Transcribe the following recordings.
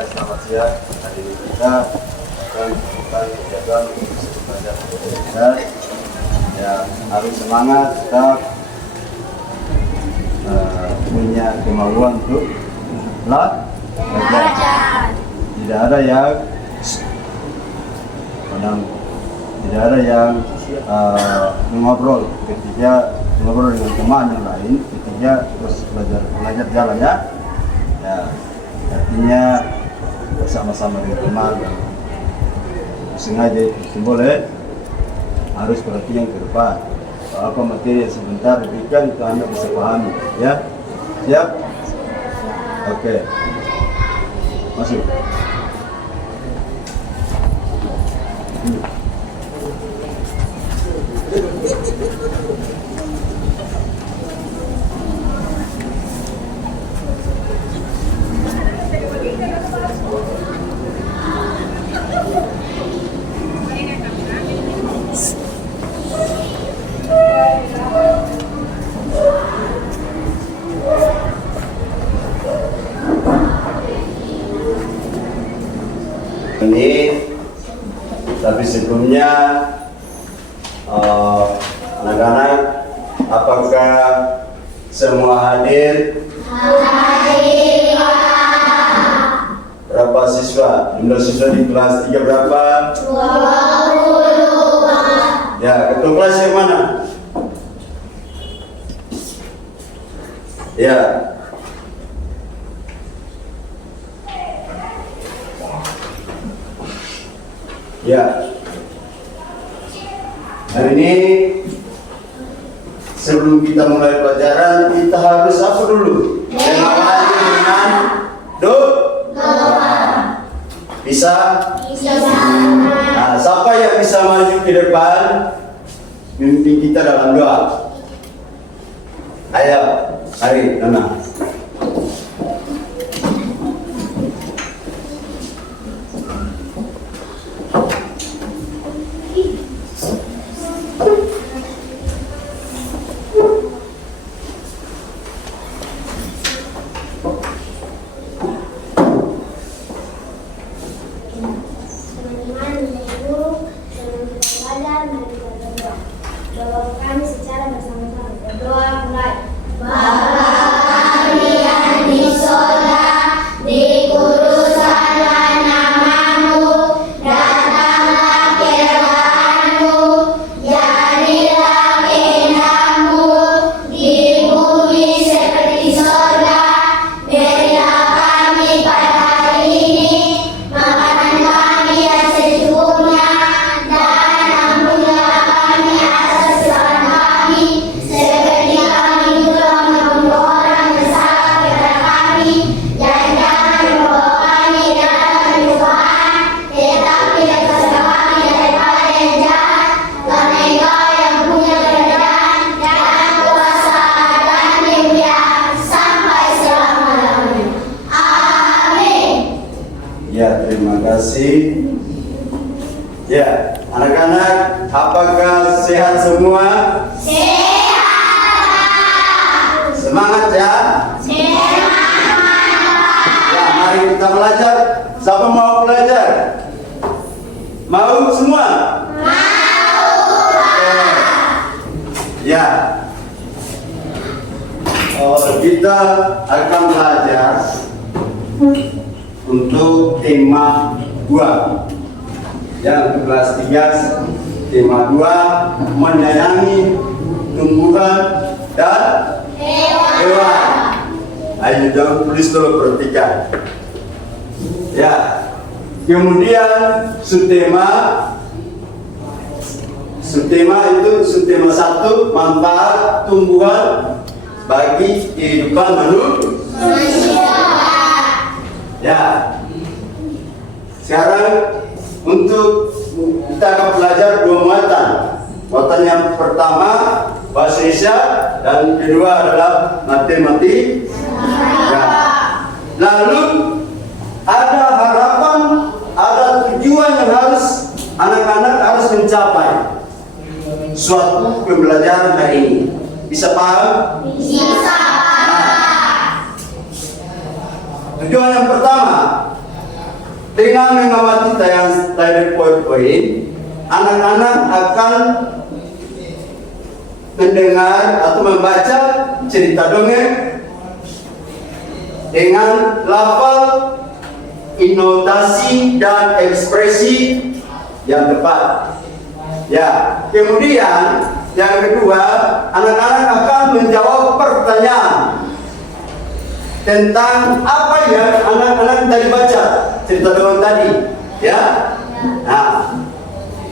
Ya, selamat siang. Hari ini kita akan melakukan kegiatan untuk belajar kita. Ya, harus semangat, tetap punya kemauan untuk belajar. Tidak ada yang mengobrol ketika mengobrol dengan teman yang lain ketika terus belajar jalan ya. Ya, artinya bersama-sama dengan teman dan sengaja itu boleh harus perhatian ke depan. Apa materi yang sebentar diberikan itu Anda bisa pahami ya. Siap? Oke. Masuk. Ini tapi sebelumnya anak-anak apakah semua hadir? Berapa siswa? Jumlah siswa di kelas 3 berapa? 20. Ya, ketua kelas yang mana? Ya. Ya, hari ini sebelum kita mulai pelajaran kita harus apa dulu? Mengawali dengan doa. Bisa? Bisa. Nah, siapa yang bisa maju ke depan memimpin kita dalam doa? Ayo, mari, Nona. Ya, terima kasih. Ya, anak-anak, apakah sehat semua? Sehat. Semangat ya? Semangat. Ya, mari kita belajar. Siapa mau belajar? Mau semua? Mau. Ya. Kita akan belajar untuk tema 2 yang kelas 3, tema 2 menyayangi tumbuhan dan hewan. Ayo jangan tulis dulu, perhatikan ya. Kemudian subtema itu subtema 1 manfaat tumbuhan bagi kehidupan manusia. Ya, sekarang untuk kita akan belajar 2 muatan. Muatan yang pertama bahasa Indonesia dan kedua adalah matematika. Ya. Lalu ada harapan, ada tujuan yang harus anak-anak harus mencapai suatu pembelajaran hari ini. Bisa paham? Bisa. Tujuan yang pertama Dengan mengamati tayangan dari poin-poin, anak-anak akan mendengar atau membaca cerita dongeng dengan lafal, intonasi, dan ekspresi yang tepat. Ya, kemudian yang kedua, anak-anak akan menjawab pertanyaan tentang apa yang anak-anak tadi baca cerita dongeng tadi. Ya, nah,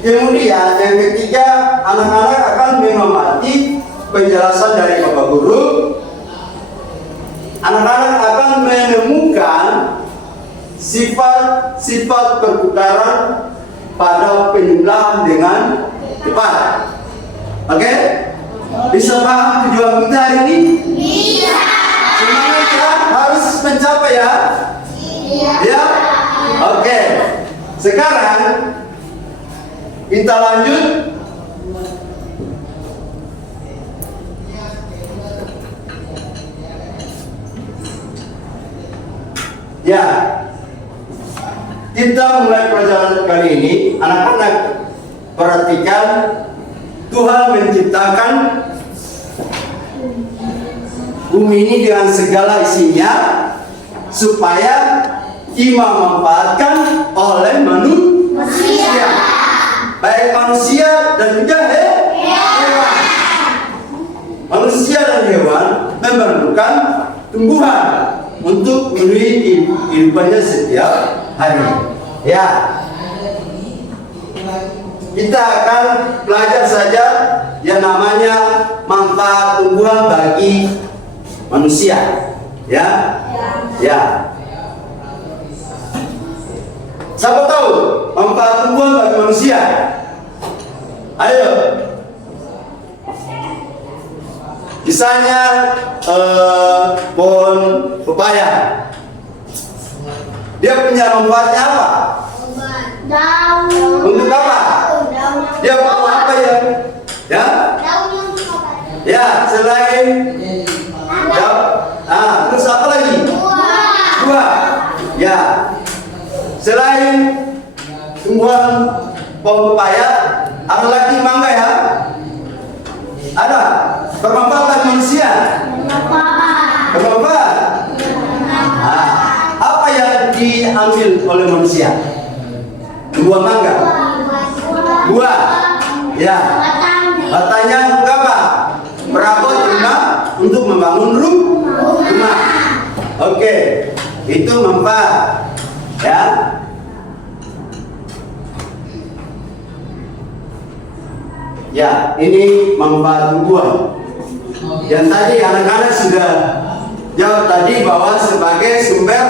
kemudian yang ketiga, anak-anak akan mengamati penjelasan dari Bapak Guru. Anak-anak akan menemukan sifat-sifat pertukaran pada penjumlahan dengan tepat. Oke? Bisa paham tujuan kita hari ini? Bisa. Semuanya kita harus mencapai ya? Iya. Ya? Oke. Sekarang kita lanjut. Ya, kita mulai pelajaran kali ini. Anak-anak perhatikan, Tuhan menciptakan bumi ini dengan segala isinya supaya dimanfaatkan oleh manusia, baik manusia dan juga hewan. Manusia dan hewan memerlukan tumbuhan untuk memenuhi kehidupannya setiap hari. Ya, kita akan belajar saja yang namanya manfaat tumbuhan bagi manusia. Ya, ya. Siapa tahu manfaat tumbuhan bagi manusia? Ayo. Misalnya pohon pepaya, dia punya manfaatnya apa? Daun. Untuk apa? Dia perlu apa ya? Ya? Daun. Ya, selain daun. Terus apa lagi? Buah. Ya. Selain tumbuhan pohon pepaya, ada lagi mangga ya? Ada. Bermanfaat bagi manusia? Bermanfaat. Apa yang diambil oleh manusia? Buah mangga. Buah. Ya. Batangnya untuk apa? Perabot rumah, untuk membangun rumah. Oke. Itu manfaat. Ya. Ya, ini manfaat tumbuhan. Yang tadi anak-anak sudah jawab tadi bahwa sebagai sumber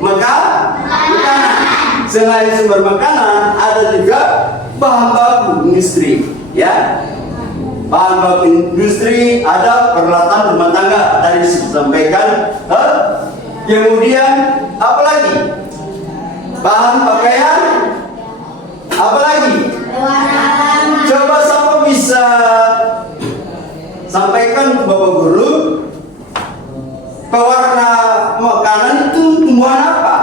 makanan. Selain sumber makanan, ada juga bahan baku industri. Ya, bahan baku industri, ada peralatan rumah tangga tadi disampaikan. Kemudian apa lagi? Bahan pakaian. Apa lagi? Coba siapa bisa sampaikan ke Bapak Guru, pewarna makanan itu tumbuhan apa?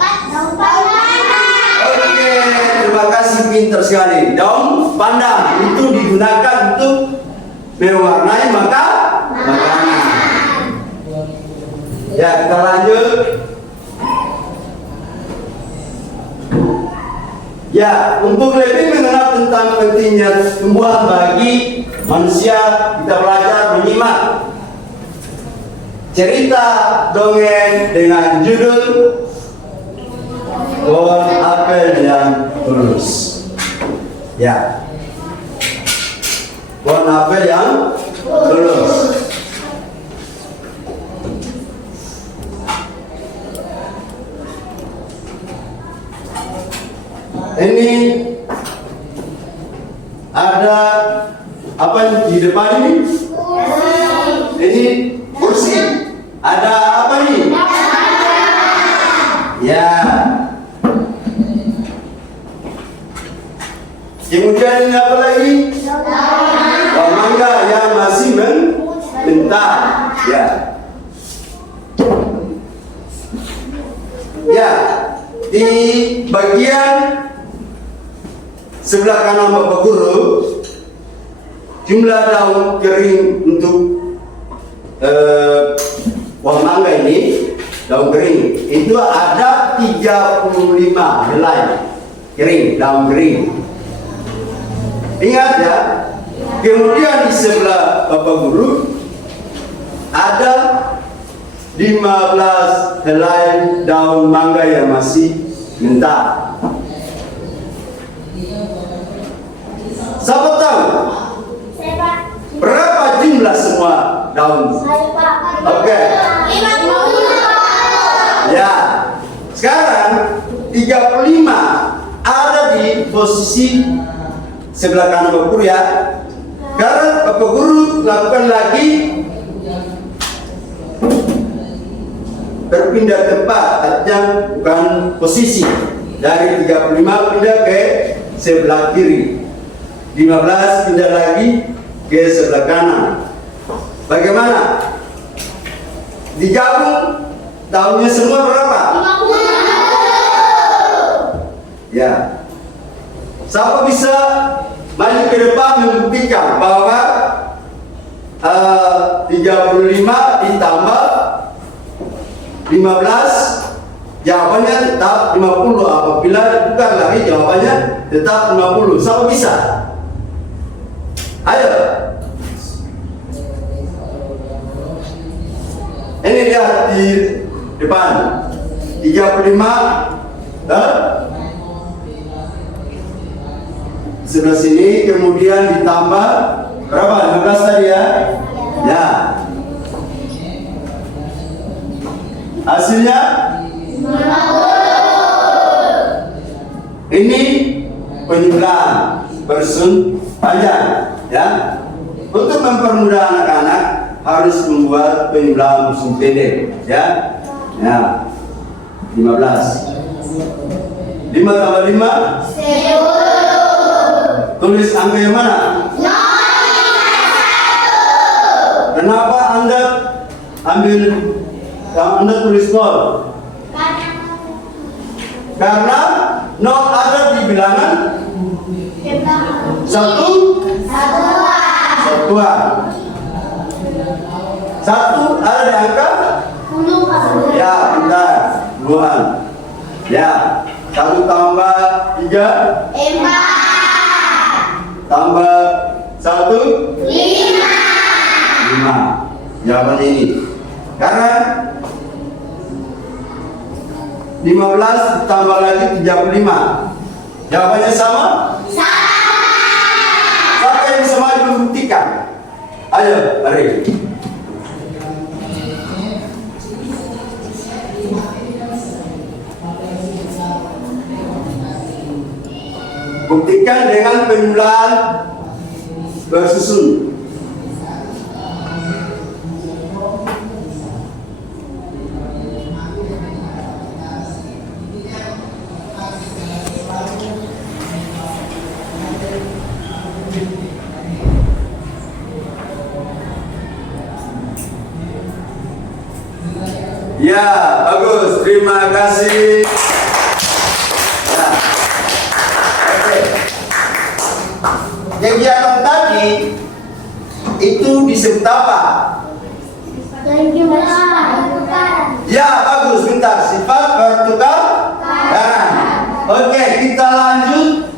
Daun pandan. Oke, terima kasih, pintar sekali. Daun pandan itu digunakan untuk mewarnai makanan. Ya, kita lanjut. Ya, untuk lebih mengenal tentang pentingnya tumbuhan bagi manusia, kita belajar menyimak cerita dongeng dengan judul Pohon Apel yang Lulus. Ya, pohon apel yang lulus. Ini ada apa di depan ini? Ini kursi. Ada apa nih? Ya. Kemudian ini apa lagi? Buah mangga yang masih mentah. Ya. Ya. di bagian sebelah kanan Bapak Guru, jumlah daun kering untuk pohon mangga ini, daun kering itu ada 35 helai kering, daun kering. Ingat ya. Kemudian di sebelah Bapak Guru ada 15 helai daun mangga yang masih mentah. Siapa tahu Saya, Pak. berapa jumlah semua daun? Saya, Pak. Oke. 50. Ya. Sekarang 35 ada di posisi sebelah kanan Bapak Guru ya. Sekarang Bapak Guru lakukan lagi berpindah tempat, artinya bukan posisi. Dari 35 pindah ke sebelah kiri, 15 pindah lagi ke sebelah kanan. Bagaimana? Digabung tahunnya semua berapa? 50. Ya. Siapa bisa maju ke depan membuktikan bahwa 35 ditambah 15 jawabannya tetap 50. Apabila bukan lagi jawabannya tetap 50. Siapa bisa? Ayo. Ini lihat di depan 35 sebelah sini, kemudian ditambah berapa? 15 tadi ya? Ya. Hasilnya 50. ini penjumlahan bersun panjang ya. Untuk mempermudah anak-anak harus membuat penjumlahan bersun pendek ya. Ya. 15. 5 tambah 5 10. tulis angka yang mana? 0. Kenapa Anda tulis 0? Karena 0 ada di bilangan satuan. 1 ada di angka? Ya, bentar. Puluhan. Ya. 1 tambah 3 4. tambah 1 5. 5. Jawaban ini. Karena 15 tambah lagi 35. Jawabannya sama? Siapa yang bisa maju membuktikan? Ayo, mari. Buktikan dengan penjumlahan bersusun. Ya, bagus. Terima kasih. Ya. Oke. Kegiatan tadi itu disebut apa? Ya, bagus. Bentar. Sifat pertukaran. Oke, kita lanjut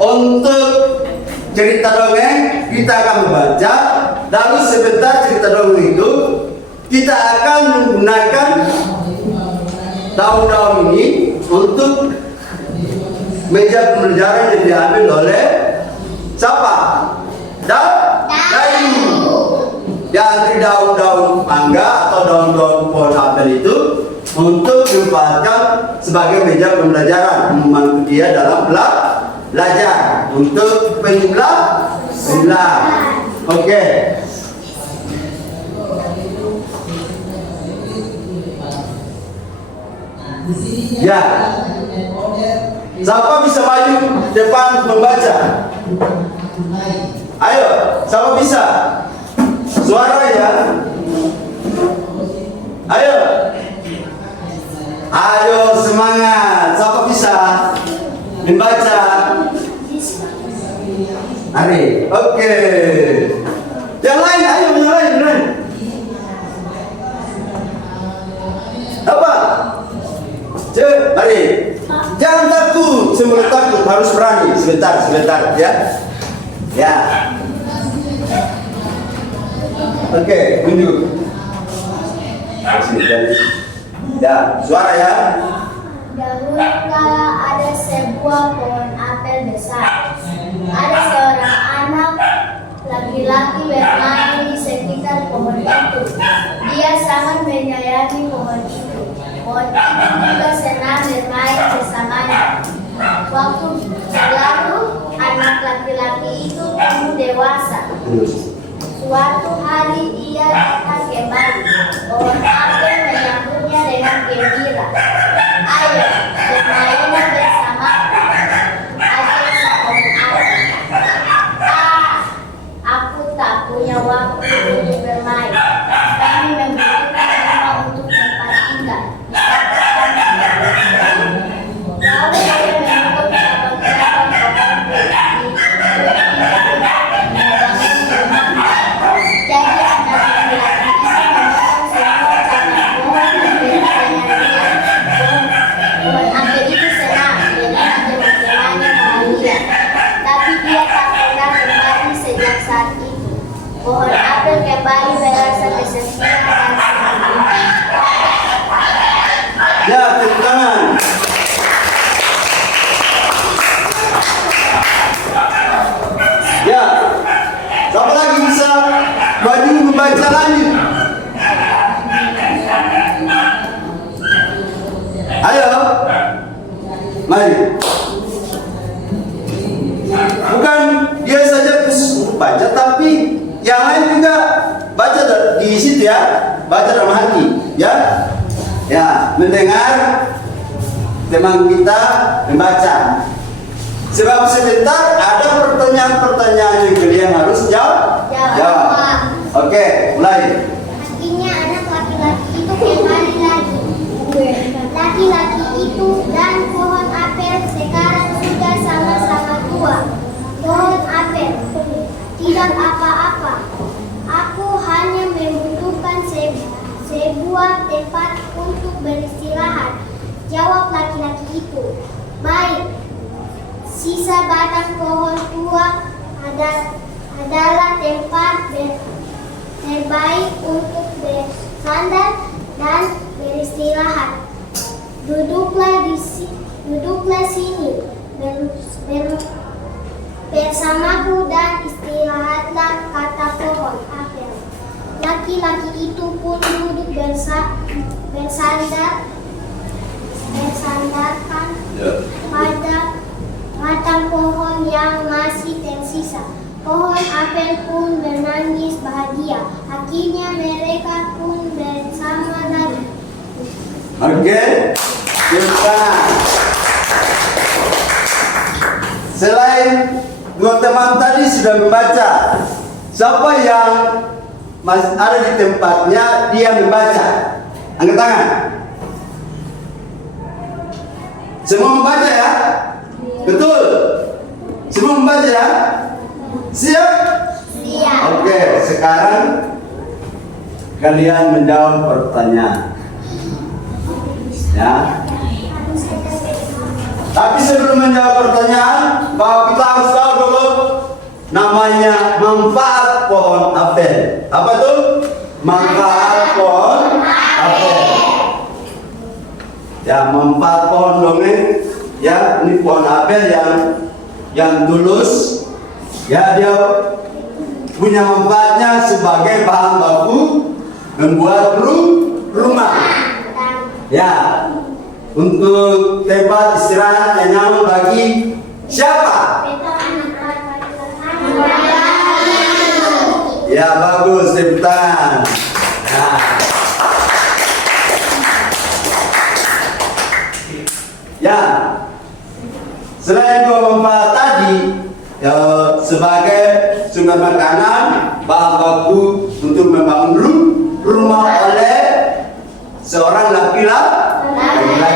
untuk cerita dongeng. Kita akan membaca. Lalu sebentar cerita dongeng itu kita akan menggunakan daun-daun ini untuk meja pembelajaran yang diambil oleh siapa? Dayu. Yang daun-daun mangga atau daun-daun pohon apel itu untuk dimanfaatkan sebagai meja pembelajaran, membantu dia dalam belajar untuk penjumlahan. Oke. Ya. Siapa bisa maju depan membaca? Ayo, siapa bisa? Suara ya. Ayo. Ayo semangat. Siapa bisa membaca? Ari. Oke. Yang lain, ayo yang lain. Apa? Cek, mari. Jangan takut, semua takut, harus berani. Sebentar ya. Ya. Oke, tunjuk. Ya, suara ya. Dahulu kala ada sebuah pohon apel besar. Ada seorang anak laki-laki bermain di sekitar pohon itu. Dia sangat menyayangi pohon itu. Pohon itu juga senang bermain bersamanya. Waktu berlalu, anak laki-laki itu tumbuh dewasa. Suatu hari ia datang kembali. Pohon apel menyambutnya dengan gembira. Ayo, bermainlah bersama. Ajak si pohon apel. Aku tak punya waktu untuk bermain. Kami membutuhkan rumah untuk tempat tinggal. Lalu ia menutup cabang-cabang pohon di jadi anak laki-laki itu memotong semua cabang pohon dan berjalan. Pohon apel itu senang melihat teman-temannya bahagia, tapi dia tak pernah kembali sejak saat itu. Pohon apel kembali merasa kesepian dan sedih. Ya, tepuk tangan. Ya, siapa lagi bisa maju membaca lanjut? Ayo, mari. Bukan dia saja baca, tapi yang lain juga baca di situ ya, baca dalam hati, ya. Ya, mendengar teman kita membaca. Sebab sebentar ada pertanyaan-pertanyaan yang kalian harus jawab. Oke, mulai. Akhirnya anak laki-laki itu kembali lagi. Laki-laki itu dan pohon apel sekarang sudah sama-sama tua. Pohon apel, tidak apa-apa. Aku hanya membutuhkan sebuah tempat untuk beristirahat. Jawab laki-laki itu. Baik. Sisa batang pohon tua adalah tempat terbaik untuk bersandar dan beristirahat. Duduklah sini bersamaku dan istirahatlah, kata pohon apel. Laki-laki itu pun duduk bersandarkan pada batang pohon yang masih tersisa. Pohon apel pun menangis bahagia. Akhirnya mereka pun bersama lagi. Oke, kita selain dua teman tadi sudah membaca, siapa yang masih ada di tempatnya dia membaca? Angkat tangan. Semua membaca ya? Betul? Semua membaca ya? Siap? Siap. Oke, sekarang kalian menjawab pertanyaan. Ya. Tapi sebelum menjawab pertanyaan, bahwa kita harus tahu dulu namanya manfaat pohon apel. Apa tuh? Manfaat pohon apel. Ya, manfaat pohon dongeng. Ya, ini pohon apel yang tulus. Ya, dia punya manfaatnya sebagai bahan baku membuat rumah. Ya, untuk tempat istirahat yang nyaman bagi siapa? Ya, bagus, tepuk tangan. Nah. Ya, selain dua manfaat tadi, ya, sebagai sumber makanan, bahan baku untuk membangun rumah oleh seorang laki-laki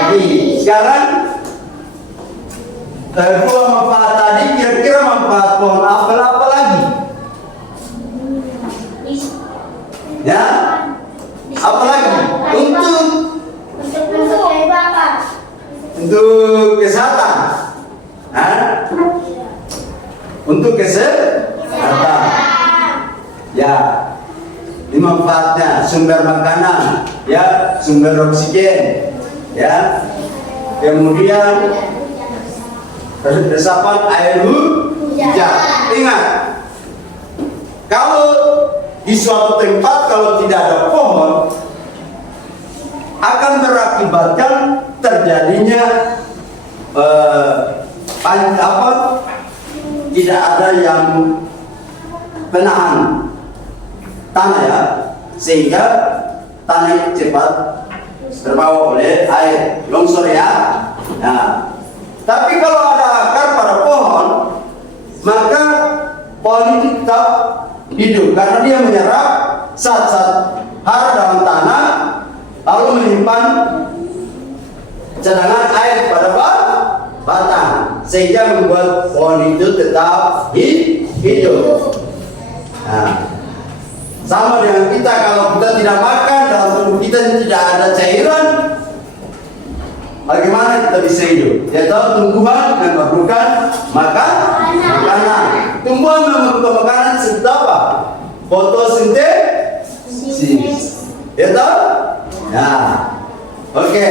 Sekarang dua manfaat tadi, kira-kira manfaat pohon apel apa lagi? Ya, apa lagi? Untuk kesehatan. Hah? Untuk kesehatan. Ya, ini manfaatnya sumber makanan, ya, sumber oksigen, ya. Kemudian resapan air hujan. Ingat, kalau di suatu tempat kalau tidak ada pohon akan berakibatkan terjadinya tidak ada yang penahan tanah, ya, sehingga tanah itu cepat terbawa oleh air longsor, ya. Nah, tapi kalau ada akar pada pohon, maka pohon itu tetap hidup karena dia menyerap zat-zat hara dalam tanah, lalu menyimpan cadangan air pada batang, sehingga membuat pohon itu tetap hidup. Nah, sama dengan kita, kalau kita tidak makan, dalam tubuh kita tidak ada cairan, bagaimana kita bisa hidup? Ya, tahu tumbuhan memerlukan makanan. Tumbuhan memerlukan makanan seperti apa? Fotosintesis. Ya tahu? Nah, oke.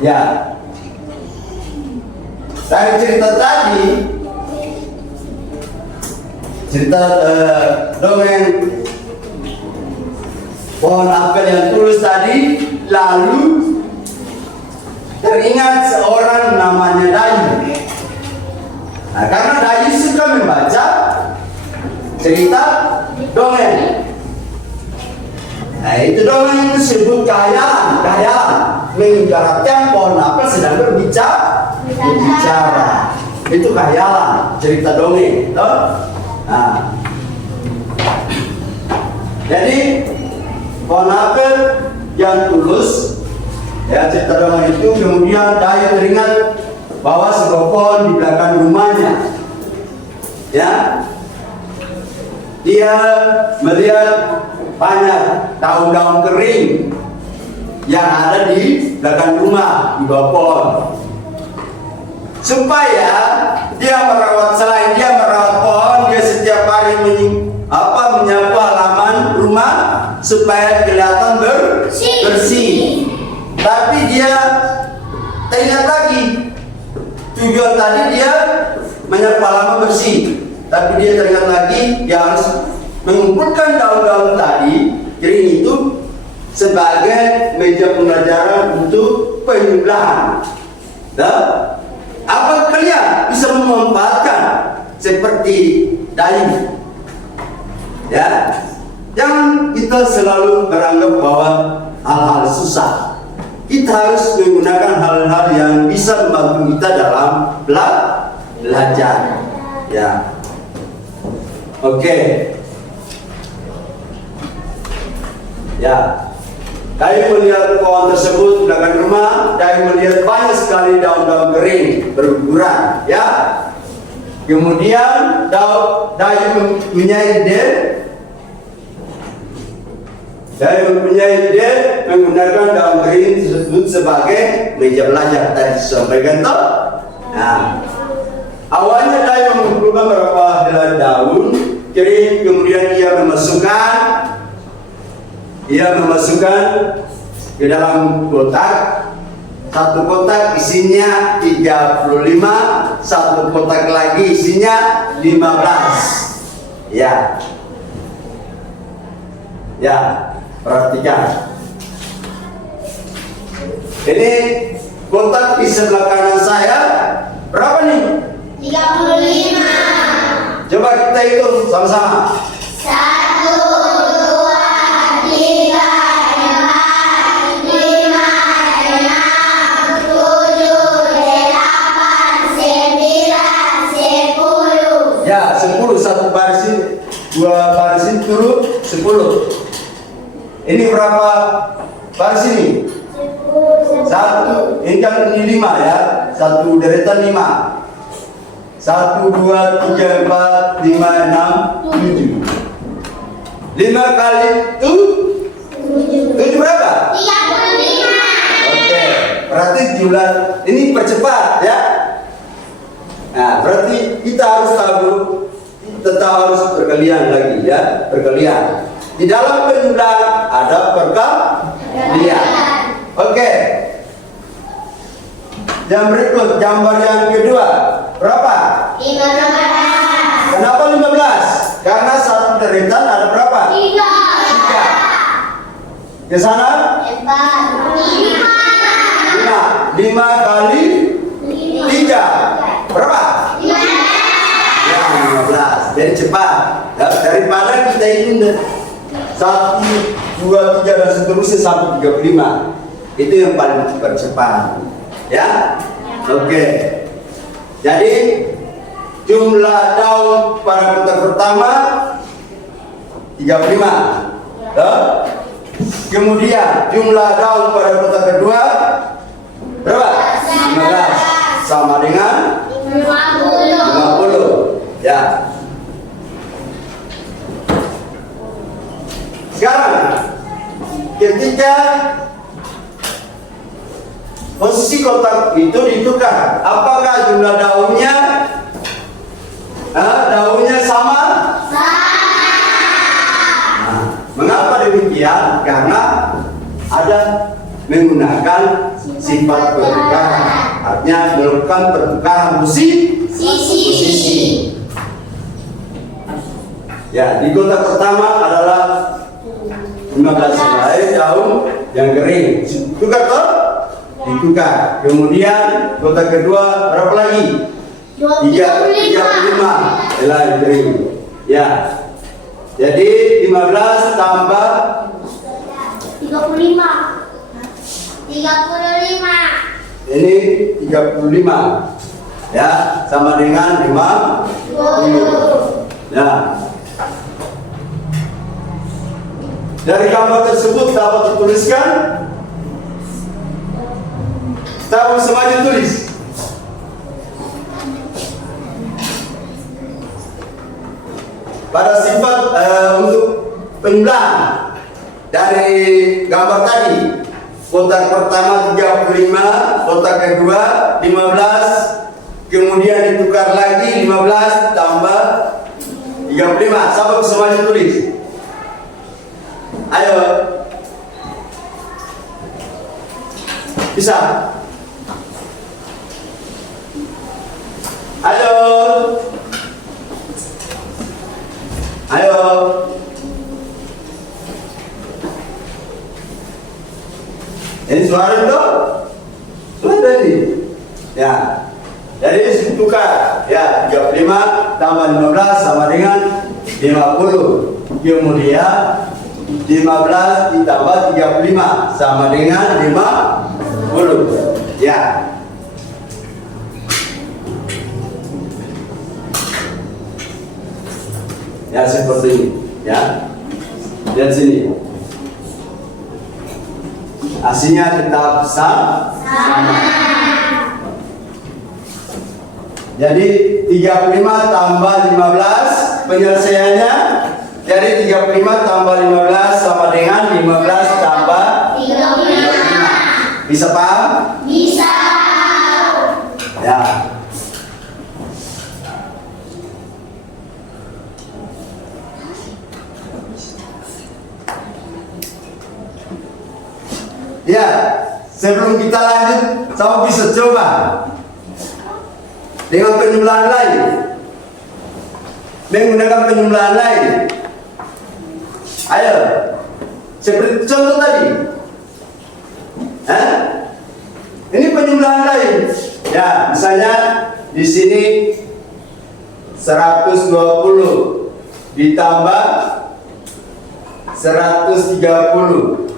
Ya, dari cerita tadi, cerita dongeng pohon apel yang tulus tadi, lalu teringat seorang namanya Dayu. Nah, karena Dayu suka membaca cerita dongeng. Nah, itu dongeng itu disebut khayalan, mengibaratkan pohon apel sedang berbicara. Itu khayalan, cerita dongeng, toh? Nah, jadi pohon apel yang tulus, ya, cerita dongeng itu. Kemudian Dayu teringat bahwa sebuah pohon di belakang rumahnya, ya, dia melihat banyak daun-daun kering yang ada di belakang rumah, di bawah pohon. Supaya dia merawat, selain dia merawat pohon, dia setiap hari menyapu halaman rumah supaya kelihatan bersih. Tapi dia teringat lagi, tujuan tadi dia menyapu halaman bersih, tapi dia teringat lagi dia harus mengumpulkan daun-daun tadi kering itu sebagai meja pembelajaran untuk penyembelahan. Nah, apa kalian bisa memanfaatkan seperti Dayu? Ya, jangan kita selalu beranggap bahwa hal-hal susah. Kita harus menggunakan hal-hal yang bisa membantu kita dalam belajar. Ya, oke. Ya, Dayu melihat pohon tersebut di belakang rumah. Dayu melihat banyak sekali daun-daun kering berguguran, ya. Kemudian Dayu mempunyai ide. Dayu mempunyai ide menggunakan daun kering tersebut sebagai meja belajar. Tadi disampaikan toh. Nah, awalnya Dayu mengumpulkan beberapa helai daun kering, kemudian ia memasukkan ke dalam kotak. Satu kotak isinya 35, satu kotak lagi isinya 15. Ya, perhatikan. Ini kotak di sebelah kanan saya berapa nih? 35. Coba kita hitung sama-sama. 1, 2, 3, 4, 5, 6, 7, 8, 9, 10. Ya, 10, satu barisin, dua barisin turun 10. Ini berapa baris ini? 1. Ini kan ini 5 ya. 1 deretan 5. 1, 2, 3, 4, 5, 6, 7. 5 kali 7 berapa? 35. Oke, berarti jumlah ini percepat ya. Nah, berarti kita harus tahu, tetap harus perkalian lagi ya, perkalian. Di dalam penjumlahan ada perkalian. Oke. Yang berikut, gambar yang kedua. Berapa? 15. Kenapa 15? Karena satu deretan ada berapa? 3. 3. Ke sana? 4. 5. 5 kali 3. Berapa? 5. Ya, 15. Jadi cepat. Ya, daripada kita ini 1, 2, 3 dan seterusnya sampai 35. Itu yang paling cepat. Ya? Oke. Jadi jumlah daun pada kotak pertama 35. Ya? Kemudian jumlah daun pada kotak kedua berapa? 15. Sama dengan 50. Ya. Sekarang ketika posisi kotak itu ditukar, apakah jumlah daunnya sama? Nah, mengapa demikian? Karena ada menggunakan sifat pertukaran, artinya melakukan pertukaran posisi. Ya, di kotak pertama adalah 15 helai daun yang kering. Tukar toh? Ditukar. Kemudian kotak kedua berapa lagi? 35 helai kering. Ya. Jadi 15 tambah 35. ini 35. Ya, sama dengan 50. Ya. Dari gambar tersebut dapat dituliskan, dapat semuanya tulis. Pada sifat untuk penjumlahan dari gambar tadi, kotak pertama 35, kotak kedua 15, kemudian ditukar lagi 15 tambah 35. Siapa semuanya tulis? Ayo. Bisa? Ayo. Ayo. Ini suara itu? Suara ini. Ya. Jadi tukar. Ya, 35 tambah 15 sama dengan 50. Kemudian 15 ditambah 35 sama dengan 50. Ya. Ya, seperti ini. Ya. Lihat sini. Hasilnya tetap sama. Jadi 35 tambah 15 penyelesaiannya. Jadi 35 tambah 15 sama dengan 15 tambah 35. Bisa paham? Bisa. Ya. Ya, sebelum kita lanjut, kamu bisa coba dengan penjumlahan lain, menggunakan penjumlahan lain. Ayo, seperti contoh tadi. Ini penjumlahan lain. Ya, misalnya di sini 120 ditambah 130.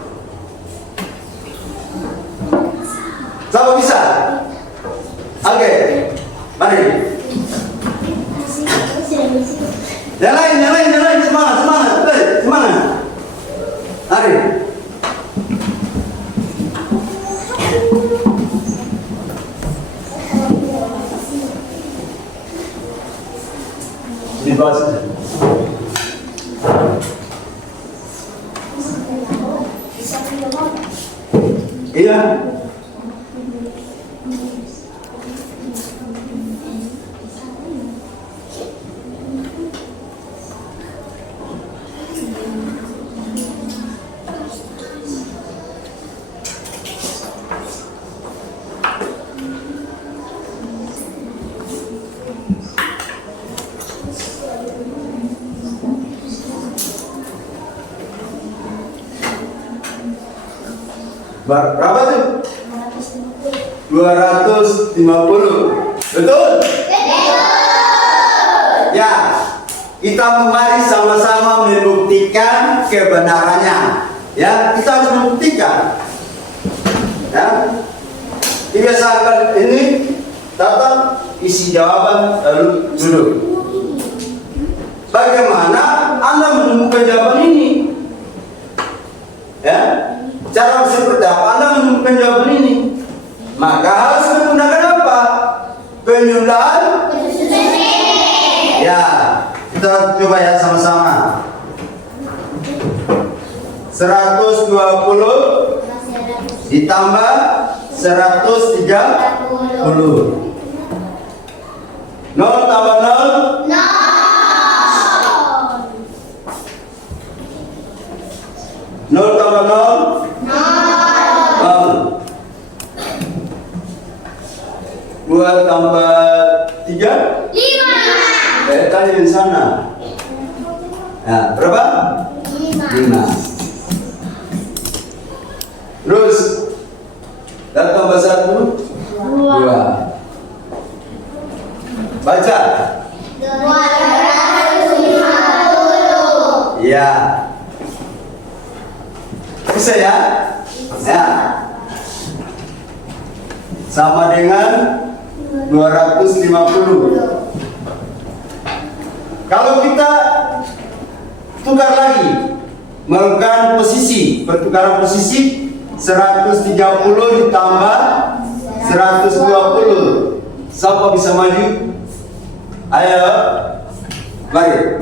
Siapa bisa? Oke, mari. Yang lain, semangat. Mari. Di bawah saja. Iya. Berapa tuh? 250. Betul? Ya, kita mari sama-sama membuktikan kebenarannya. Ya, kita harus membuktikan. Ya, dibiasakan ini datang isi jawaban lalu duduk. Bagaimana Anda menemukan jawaban ini? Ya, cara seperti apa Anda menemukan jawaban ini? Maka harus menggunakan apa? Penjumlahan. Ya, kita coba ya sama-sama. 120 ditambah 130. 0 tambah 0. 0 tambah 0. 0. 2 tambah 3. 5. Tanya di sana. Nah, berapa? 5. Terus dan tambah 1. 2. Baca. 250. Ya. Bisa ya? Ya. Sama dengan 250. Kalau kita tukar lagi, melakukan posisi, pertukaran posisi 130 ditambah 120. Siapa bisa maju? Ayo, mari.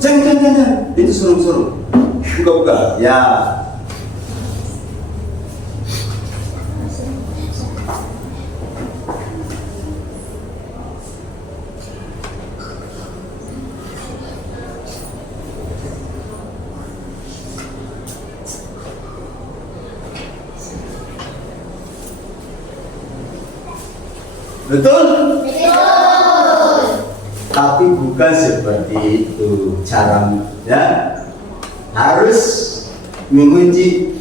Jangan. Itu suruh. Buka. Ya. Betul? Tapi bukan seperti itu caranya. Harus menguji,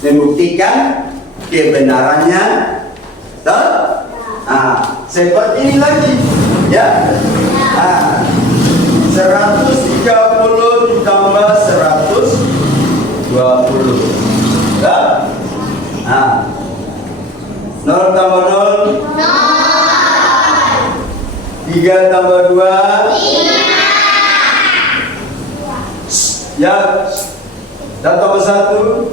membuktikan kebenarannya. Nah, seperti ini lagi, ya. Nah, 130 ditambah 120. Ya. Nah, 0 tambah 0. 3 tambah 2. 5. Ya. Dan tambah 1.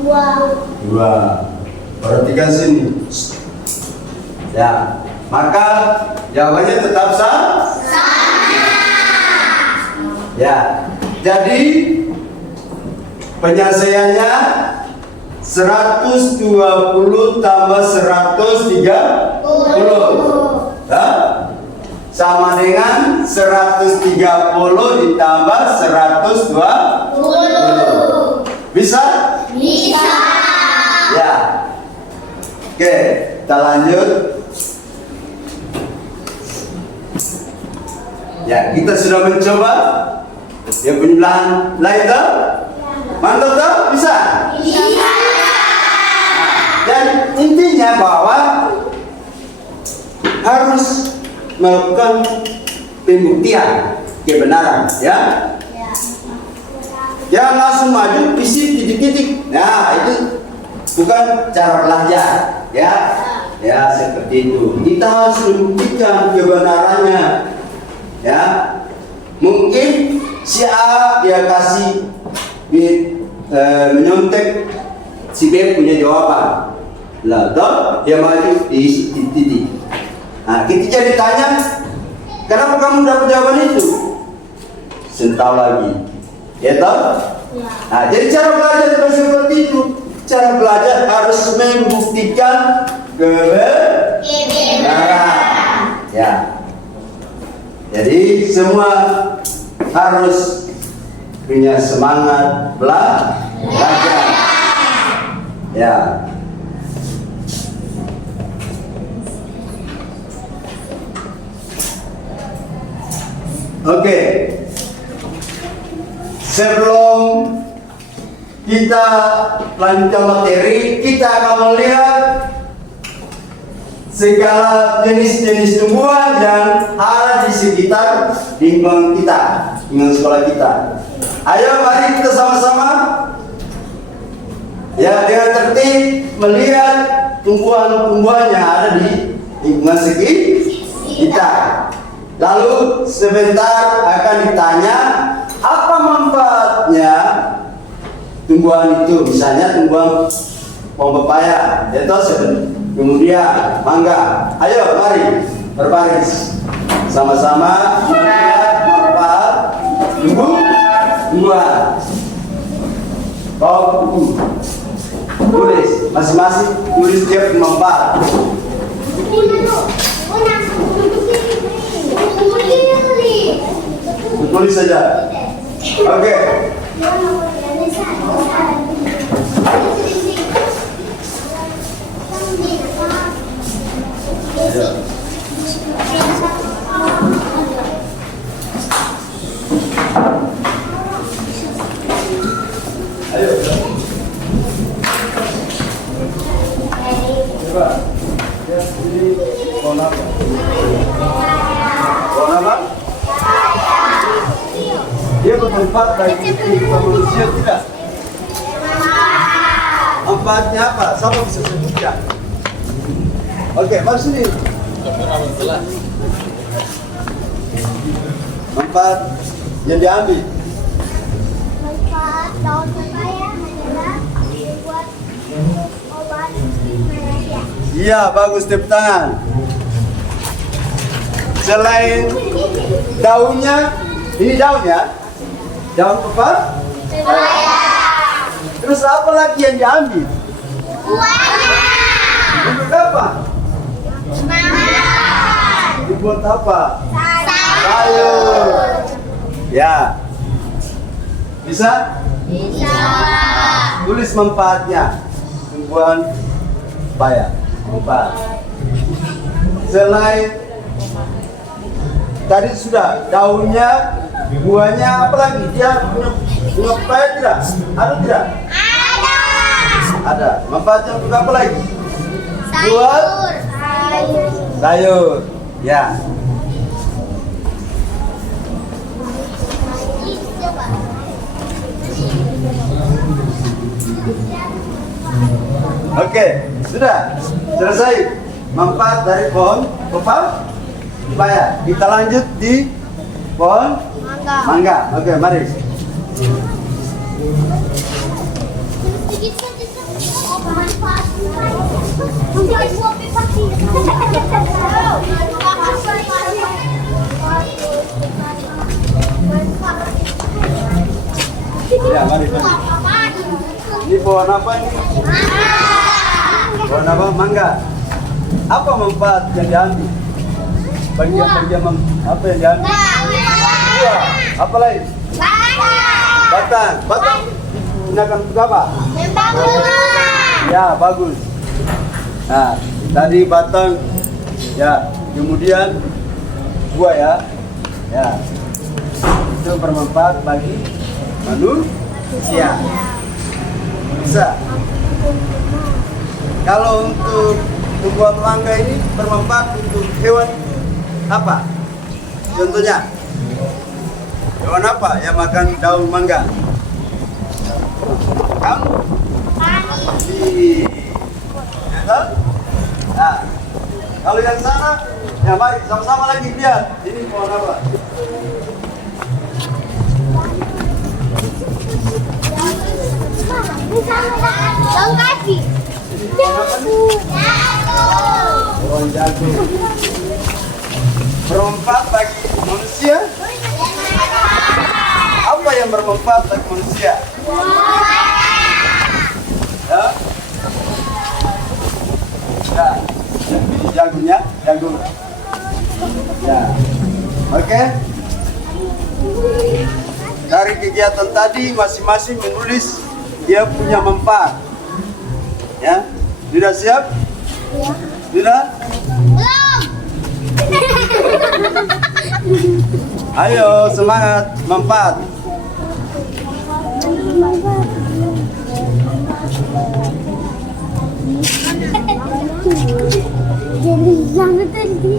2. Perhatikan sini. Ya. Maka jawabannya tetap sama. Ya. Jadi penyelesaiannya 120 tambah 130. Sama dengan 130 ditambah 120. Bisa? Bisa. Ya. Oke, kita lanjut. Ya, kita sudah mencoba yang penjumlahan lain tuh. Mantap tuh? Bisa? Bisa. Dan intinya bahwa harus melakukan pembuktian kebenaran, ya. Jangan langsung maju isi titik-titik. Nah, itu bukan cara belajar, ya. Ya, seperti itu. Kita harus membuktikan kebenarannya, ya. Mungkin si A dia kasih menyontek si B punya jawaban. Lah, toh dia maju di titik. Nah, ketika ditanya, kenapa kamu dapat jawaban itu? Sentau lagi, ya toh? Nah, jadi cara belajar seperti itu. Cara belajar harus membuktikan kebenaran. Ya. Jadi semua harus punya semangat belajar. Ya. Oke. Sebelum kita lanjutkan materi, kita akan melihat segala jenis-jenis tumbuhan yang ada di sekitar lingkungan kita, lingkungan sekolah kita. Ayo mari kita sama-sama ya dengan tertib melihat tumbuhan-tumbuhan yang ada di lingkungan sekitar kita. Lalu sebentar akan ditanya apa manfaatnya tumbuhan itu, misalnya tumbuhan pohon pepaya, kemudian mangga. Ayo mari berbaris sama-sama melihat manfaat tumbuhan. Bawa buku, tulis masing-masing, tulis dia manfaat. Tulis saja. Oke. Ayo. Coba. Ya, ini pohon apa? Pohon apa? Dia bermanfaat bagi manusia tidak? Manfaatnya apa? Siapa bisa sebutkan? Oke, maksud ini. Manfaat yang diambil. Manfaat daun pepaya adalah dibuat obat malaria. Iya, bagus, tepuk tangan. Selain daunnya, ini daunnya, daun pepaya. Terus apa lagi yang diambil? Buahnya. Untuk apa? Makan. Dibuat apa? Sayur. Sayur. Ya. Bisa? Bisa. Tulis manfaatnya. Tumbuhan pepaya. Manfaat. Selain tadi sudah daunnya, buahnya, apa lagi? Dia punya bunga pepaya tidak? Ada tidak? Ada. Ada. Manfaatnya untuk apa lagi? Sayur. Sayur. Ya. Oke, sudah selesai manfaat dari pohon pepaya. Kita lanjut di pohon mangga. Oke, mari. Ya, mari. Ini pohon apa ini? Pohon apa? Mangga. Apa manfaat yang diambil? Bagian apa yang diambil? Buah. Apa lain? Batang. Batang digunakan untuk apa? Ya, bagus. Nah, tadi batang. Ya, kemudian buah ya. Ya. Itu bermanfaat bagi manusia. Bisa. Kalau untuk tumbuhan mangga ini bermanfaat untuk hewan apa? Contohnya, hewan apa yang makan daun mangga? Kamu? Ya kan? Nah, kalau yang sana, ya mari sama-sama lagi lihat. Ini pohon apa? Bang kaki. Pohon jagung. Bermanfaat bagi manusia. Apa yang bermanfaat bagi manusia? Ya. Ya. Jagungnya, jagung. Ya. Oke. Dari kegiatan tadi masing-masing menulis dia punya manfaat. Ya. Sudah siap? Sudah? Belum. Ayo semangat, manfaat. Jadi sangat tadi.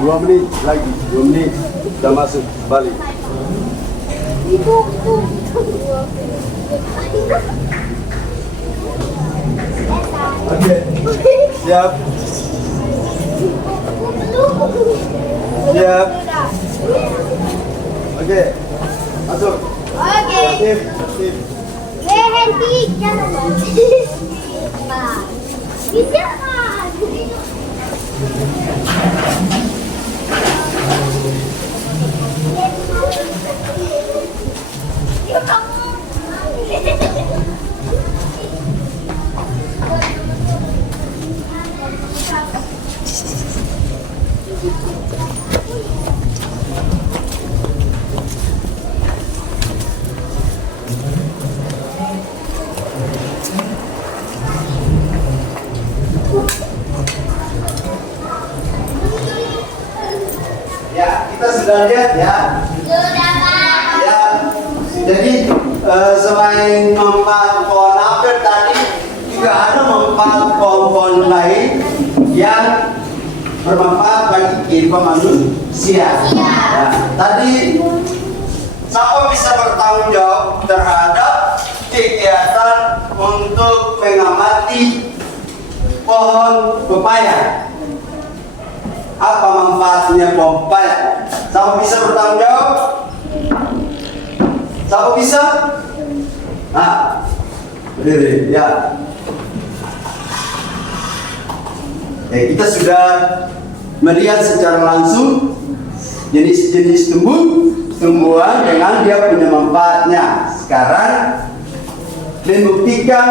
Dua menit lagi, 2 menit sudah masuk balik. Oke, siap, siap. Oke, masuk. Oke. Sip, sip. Henti, jangan. Bisa kan? Ya, kita sudah lihat ya. Sudah, Pak. Ya, jadi selain manfaat pohon apel tadi, juga ada manfaat pohon-pohon lain yang bermanfaat bagi kehidupan manusia. Ya, tadi siapa bisa bertanggung jawab terhadap kegiatan untuk mengamati pohon pepaya? Apa manfaatnya pohon pepaya? Siapa bisa bertanggung jawab? Siapa bisa? Nah, berdiri, ya. Kita sudah melihat secara langsung jenis-jenis tumbuhan dengan dia punya manfaatnya. Sekarang membuktikan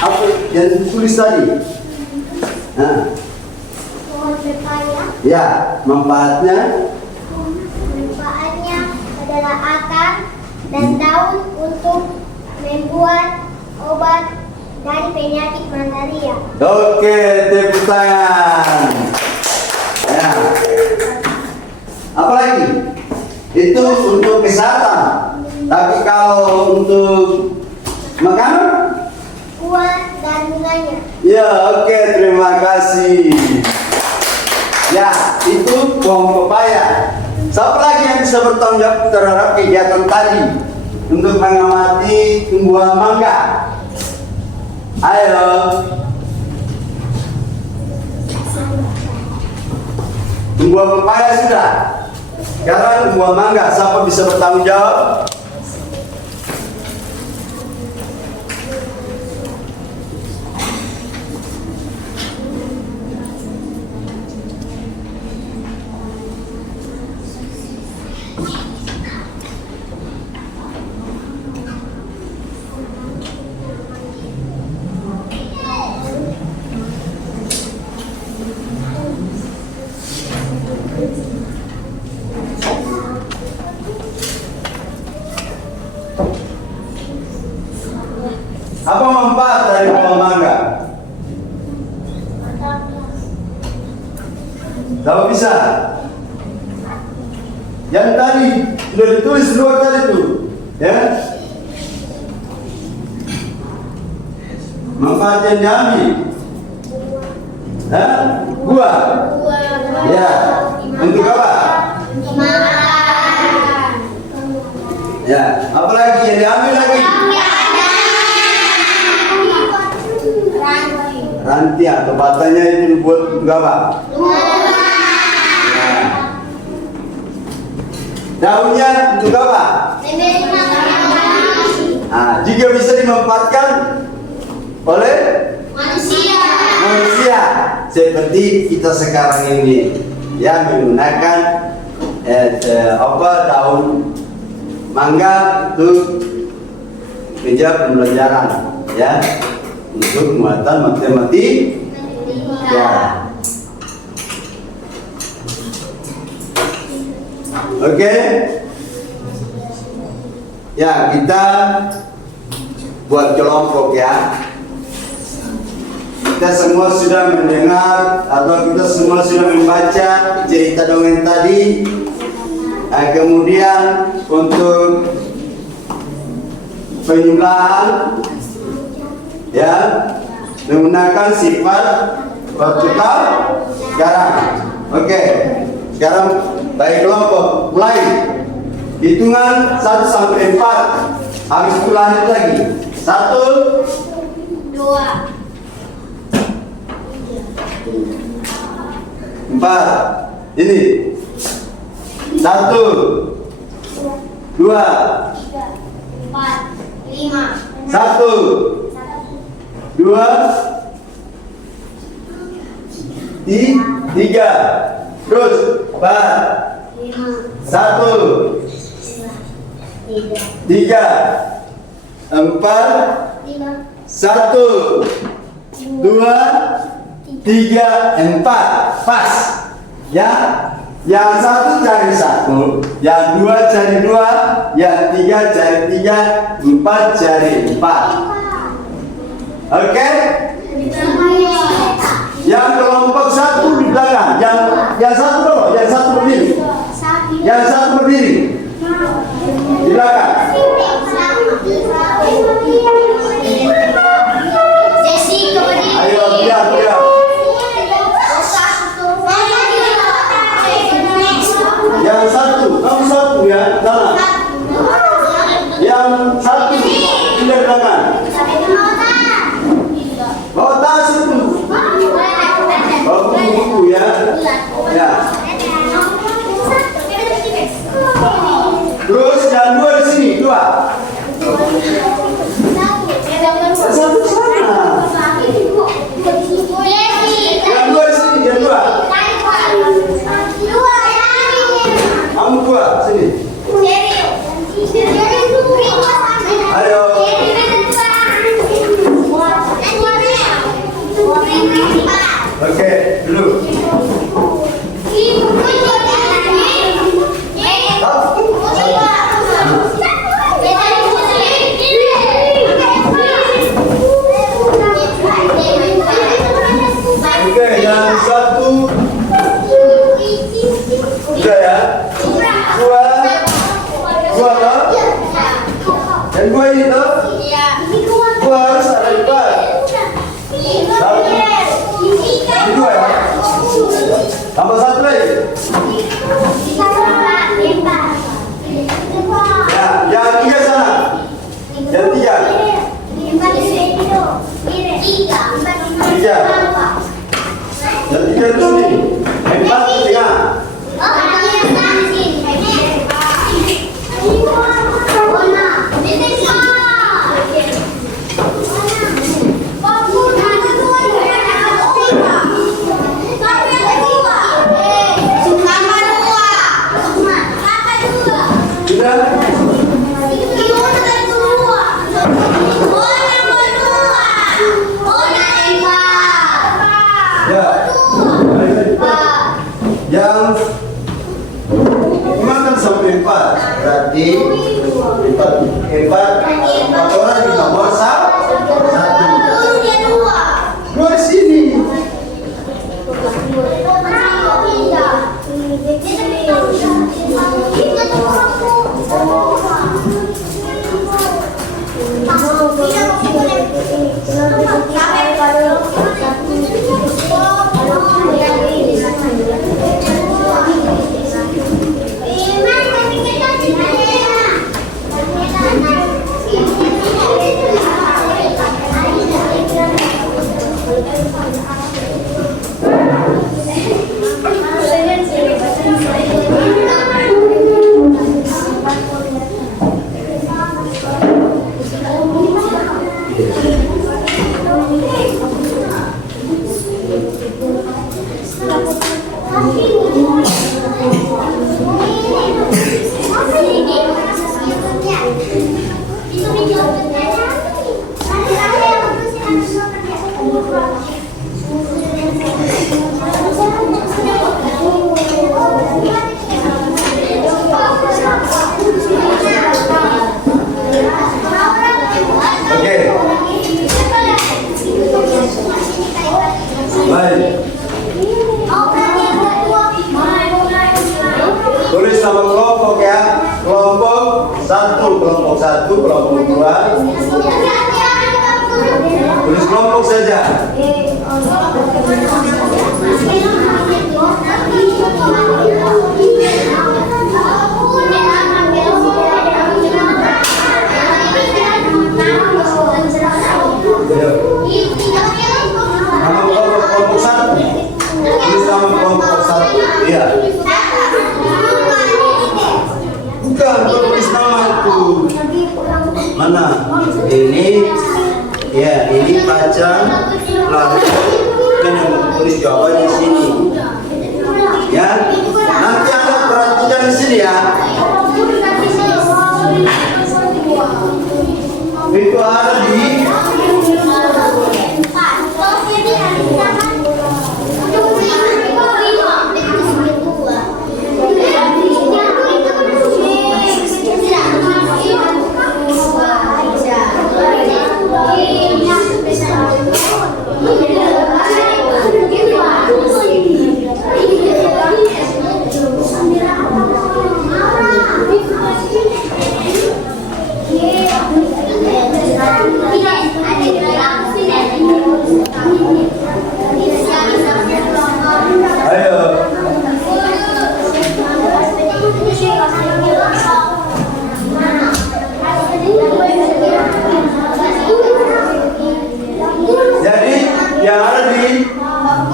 apa yang ditulis tadi. Nah, Pohon pepaya. ya, manfaatnya Manfaatnya adalah akar dan daun untuk membuat obat dari penyakit malaria. oke, tepuk tangan. Ya. Apa lagi? Itu untuk kesehatan. Tapi kalau untuk makanan? Kuat dan bunganya. Ya, oke, terima kasih. Ya, itu pohon pepaya. Siapa lagi yang bisa bertanggung jawab terhadap kegiatan tadi untuk mengamati tumbuhan mangga? Ayo. Tumbuhan pepaya sudah. Sekarang tumbuhan mangga, siapa bisa bertanggung jawab? Apa manfaat dari pohon mangga? Tahu bisa? Yang tadi sudah ditulis luar tadi tuh, ya? Manfaat yang diambil, Hah? Buah. Ya. Untuk apa? Makan. nanti atau batanya itu buat untuk apa? Nah. Daunnya untuk apa? Nah, juga bisa dimanfaatkan oleh manusia seperti kita sekarang ini ya, menggunakan daun mangga untuk meja pembelajaran ya, untuk muatan matematika. Oke. Ya, kita buat kelompok ya. Kita semua sudah mendengar atau kita semua sudah membaca cerita dongeng tadi. Kemudian untuk penjumlahan ya, menggunakan sifat vertikal sekarang. Oke. Sekarang bagi kelompok mulai. Hitungan 1 sampai 4. Habis itu lanjut lagi. 1, 2, 4. Ini 1, 2, 4, 5, 1, 2, 3. Terus 4, 1, 3, 4, 1, 2, 3, 4. Pas ya. Yang satu cari 1, yang 2 cari 2, yang 3 cari 3, 4 cari 4. Oke? Yang kelompok 1 di belakang, yang satu dulu, yang satu berdiri. Yang satu berdiri di belakang. Ayo, lihat. Yang satu, kamu satu ya, sana. Yang satu di belakang. Bawa tas itu. Bawa buku ya. Ya. Terus yang 2 di sini, 2. Satu sana. Yang 2 di sini, yang 2. Kamu 2 sini. Ayo. Oke, dulu. Oke, yang satu. Sudah ya. 2 toh? Yang 2 ini toh? 2 harus ada 4. Ini 2 ya? Tambah 1 lagi. Ya, yang 3 sana. Yang 3. 3. Yang 3 itu sini. 4 di tengah. Yang 5 kan sampai 4, berarti 4 orang di nomor 1. 2 di sini. Baik. Tulis nama kelompok ya. Kelompok 1, kelompok 1, kelompok 2. Tulis kelompok saja. Nama kelompok 1. Tulis nama kelompok 1. Iya. Bukan, tulis nama itu. Mana? Ini, ya, ini kacang, lalu kan yang tulis jawabannya di sini. Ya, nanti Anda perhatikan di sini ya. Itu ada di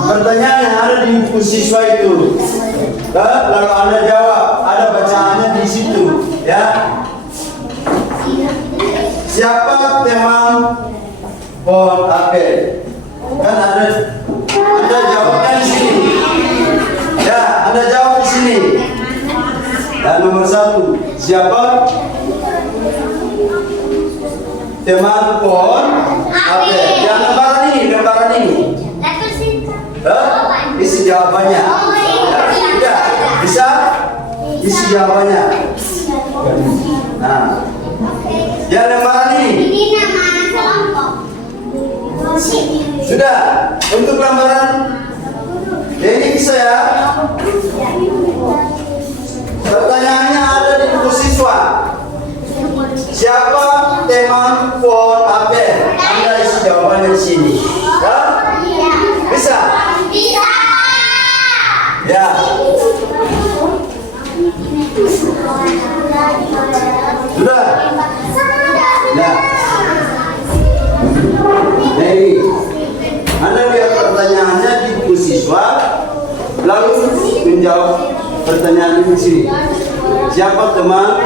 pertanyaan yang ada di buku siswa itu. Lalu Anda jawab, ada bacaannya di situ, ya. Siapa teman pohon apel? Kan ada Anda jawabnya di sini. Ya, Anda jawab di sini. Dan nomor 1, siapa teman pohon apel? Yang lembaran ini. Isi jawabannya. Ya, bisa isi jawabannya. Nah, yang lembaran ini. Ini nama kelompok. Sudah. Untuk lembaran ini bisa ya. Pertanyaannya ada di buku siswa. Siapa teman pohon apel? Anda isi jawabannya di sini. Ya? Bisa? Bisa. Ya. Sudah? Ya. Jadi, Anda lihat pertanyaannya di buku siswa, lalu menjawab pertanyaan di sini. Siapa teman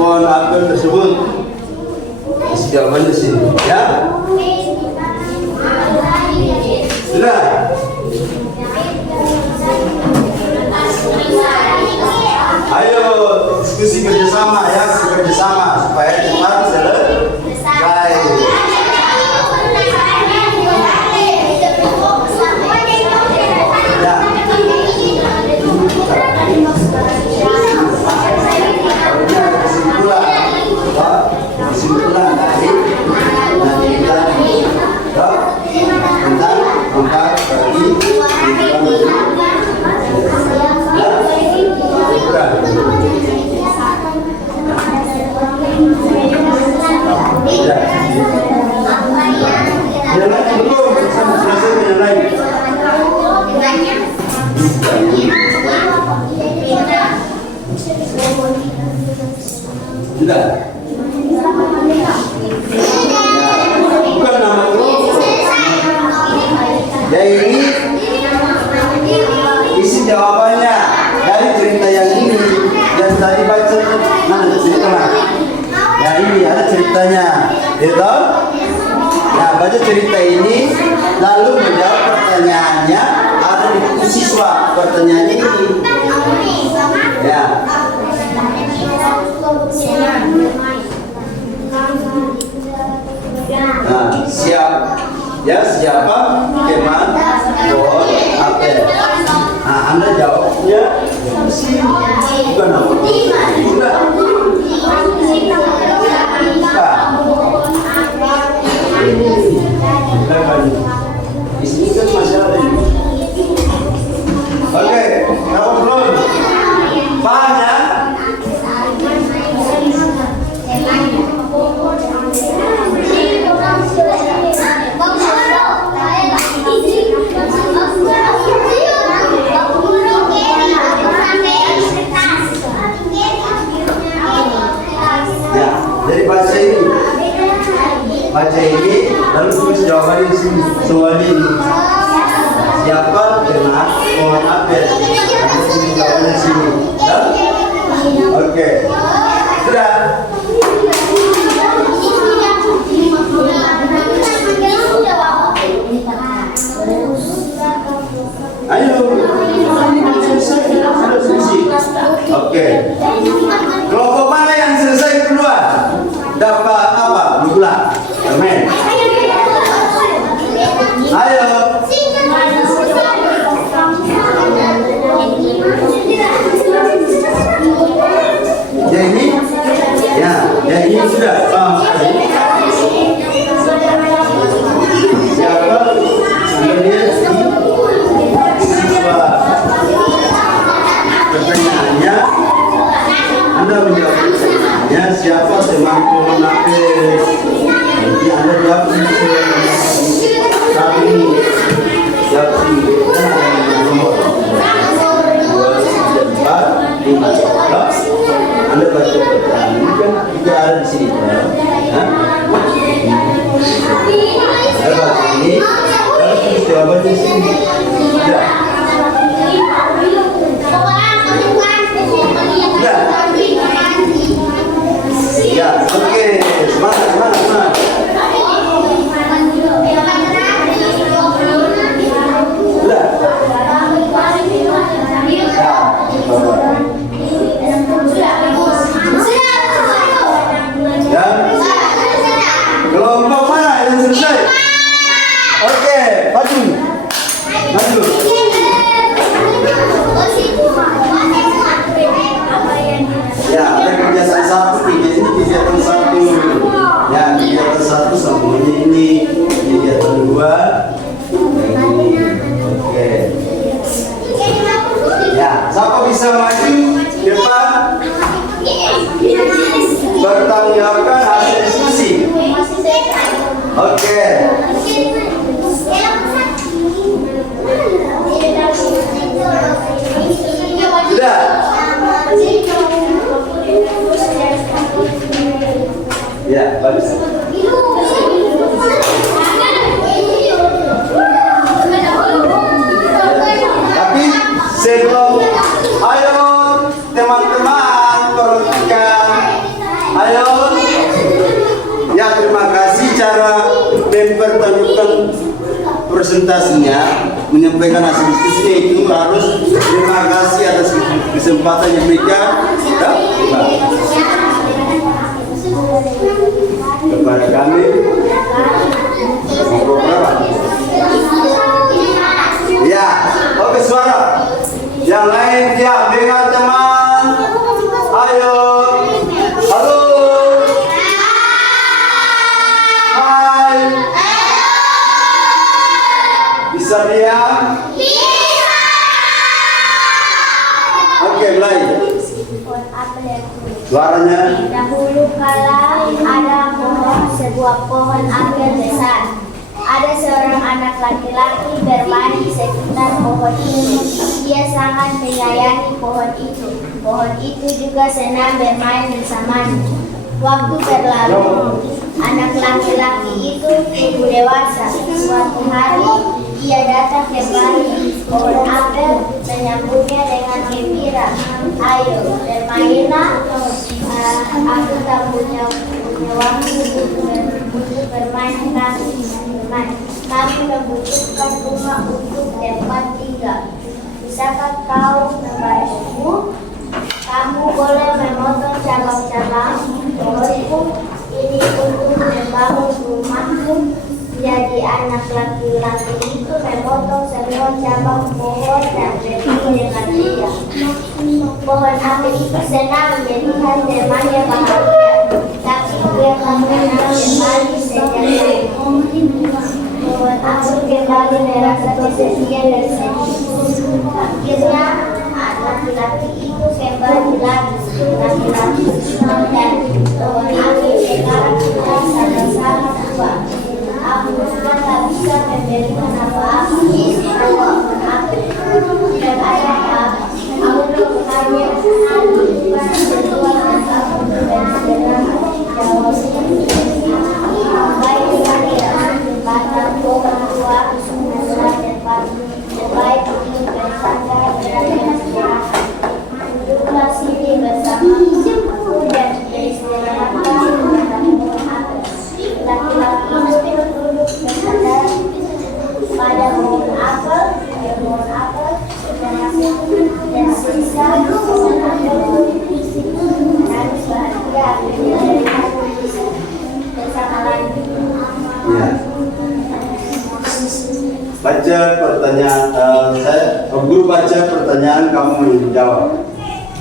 pohon apel tersebut? Isi jawabannya di sini. Ya. Sudah. Ayo diskusi kerjasama ya, kerjasama supaya cepat selesai. Kesimpulan dari tentang 4 bagi 'Gitu? Nah, baca cerita ini lalu menjawab pertanyaannya ada di buku siswa. Coba pertanyaannya ini. Ya. Nah, siapa teman pohon apel? Nah, Anda jawabnya mesin bukan apa? Bukan. Di sini kan masalah ini. Oke, kalau belum banyak. Dari baca ini lalu tulis jawabannya di sini. Soal ini siapa kena pohon apel? Tulis jawabannya di sini. Oke, sudah. Ayo, sudah selesai. Oke. Kelompok mana yang selesai kedua? Dapat apa? Gula. Permen. Ayo. Jadi, ya, ini sudah. Siapa? Dia siswa. Pertanyaannya, Anda menjawab pertanyaannya siapa teman pohon apel? Nanti Anda jawab saat ini. Jawab sini. Nomor 2, 4, 5, 6. Anda baca pertanyaan ini kan juga ada di sini. Anda baca ini, lalu tulis jawabannya di sini. Sudah. Ya, oke, semangat. Sudah. Ya. Kelompok mana yang selesai? Oke, maju. Ya, ada kebiasaan satu, kegiatan satu. Ya, kegiatan satu sambungannya ini. Kegiatan dua. Ini. Oke. Ya, siapa bisa maju depan? Bertanggungjawabkan hasil diskusi. Oke. Sudah. Ya, bagus. Tapi sebelum, ayo teman-teman perhatikan. Ayo. Ya, terima kasih cara mempertunjukkan presentasinya, menyampaikan hasil diskusinya itu harus terima kasih atas kesempatan yang diberikan. Kepada kami ya, oke, suara yang lain diam dengan teman. Ayo, halo, hai, bisa diam? Oke, mulai. Suaranya. Dahulu kala ada sebuah pohon apel besar. Ada seorang anak laki-laki bermain di sekitar pohon itu. Dia sangat menyayangi pohon itu. Pohon itu juga senang bermain bersamanya. Waktu berlalu, anak laki-laki itu tumbuh dewasa. Suatu hari, ia datang kembali pohon apel, menyambutnya dengan gembira. Ayo, bermainlah. Aku tak punya waktu untuk bermain kami membutuhkan rumah untuk tempat tinggal. bisakah kau membantuku? Kamu boleh memotong cabang-cabang pohonku ini untuk membangun rumahku. Jadi anak laki-laki itu memotong semua cabang pohon dan pergi dengan dia. Pohon apel itu senang melihat temannya bahagia, tapi dia mengenal kembali sejak pohon apel kembali merasa kesepian dan sedih. Akhirnya laki-laki itu kembali lagi laki-laki dan pohon apel sekarang sudah sama-sama tua. Aku sudah tak bisa memberikan apa-apa pohon apel dan ayah aku belum hanya berdua dan aku dan segera baik sekali kata pohon tua dan baik untuk bersandar berada istirahat. Duduklah sini bersamaku dan beristirahatlah pada pohon apel. Laki-laki itu duduk bersandar pada pohon apel dan sisa pohon apel menangis bahagia akhirnya bersama lagi. Ya. Baca pertanyaan guru baca pertanyaan, kamu menjawab.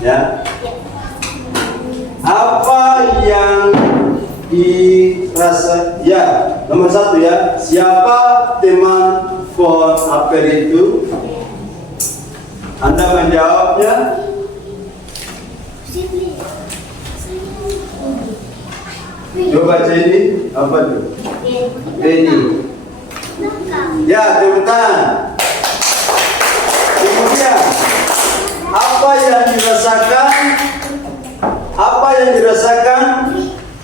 Ya. Apa yang dirasa? Ya, nomor 1 ya. Siapa teman pohon apel itu? Anda menjawabnya. Coba baca ini apa tuh? Denny. Ya, tepuk tangan. Kemudian apa yang dirasakan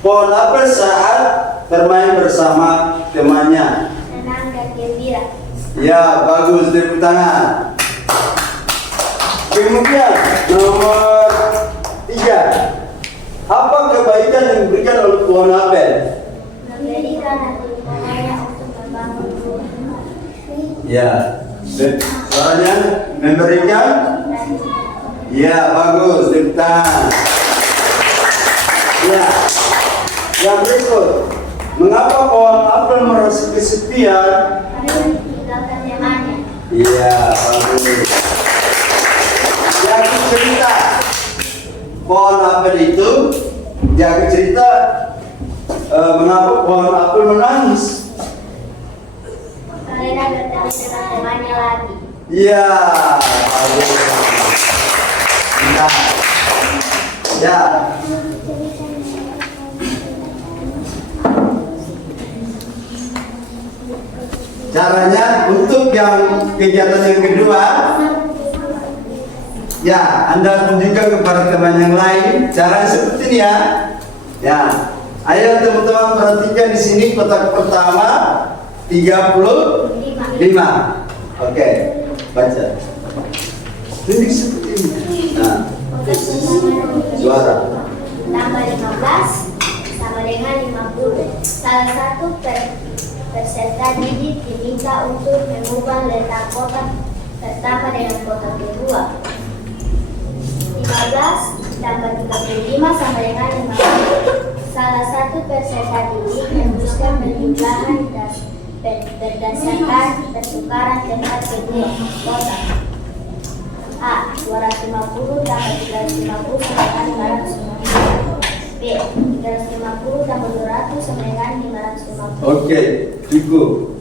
pohon apel saat bermain bersama temannya? Senang dan gembira. Ya, bagus, tepuk tangan. Kemudian nomor 3, apa kebaikan yang diberikan oleh pohon apel? Memberikan hati cahaya untuk membangun rumah. Ya, suaranya memberikan. Ya, bagus, tepuk tangan. Ya, yang berikut, mengapa pohon apel merasa kesepian? Karena meninggalkan temannya. Iya, bagus. Yang cerita pohon apel itu, yang cerita mengapa pohon apel menangis? Karena bertemu dengan temannya lagi. Iya, bagus. Nah, ya. Caranya untuk yang kegiatan yang kedua, ya, Anda tunjukkan kepada teman yang lain. Cara seperti ini ya. Ya, ayo teman-teman perhatikan di sini kotak pertama 35. Oke, baca. Tunjuk seperti ini. Nah, suara. Tambah 15 sama dengan 50. Salah satu peserta didik diminta untuk mengubah letak kotak pertama dengan kotak kedua. 15 tambah 35 sama dengan 50. Salah satu peserta didik menuliskan penjumlahan berdasarkan pertukaran tempat kedua kotak. A. 250 tambah 350 sama dengan 550. B. 350 tambah 200 sama dengan 550. Oke, cukup.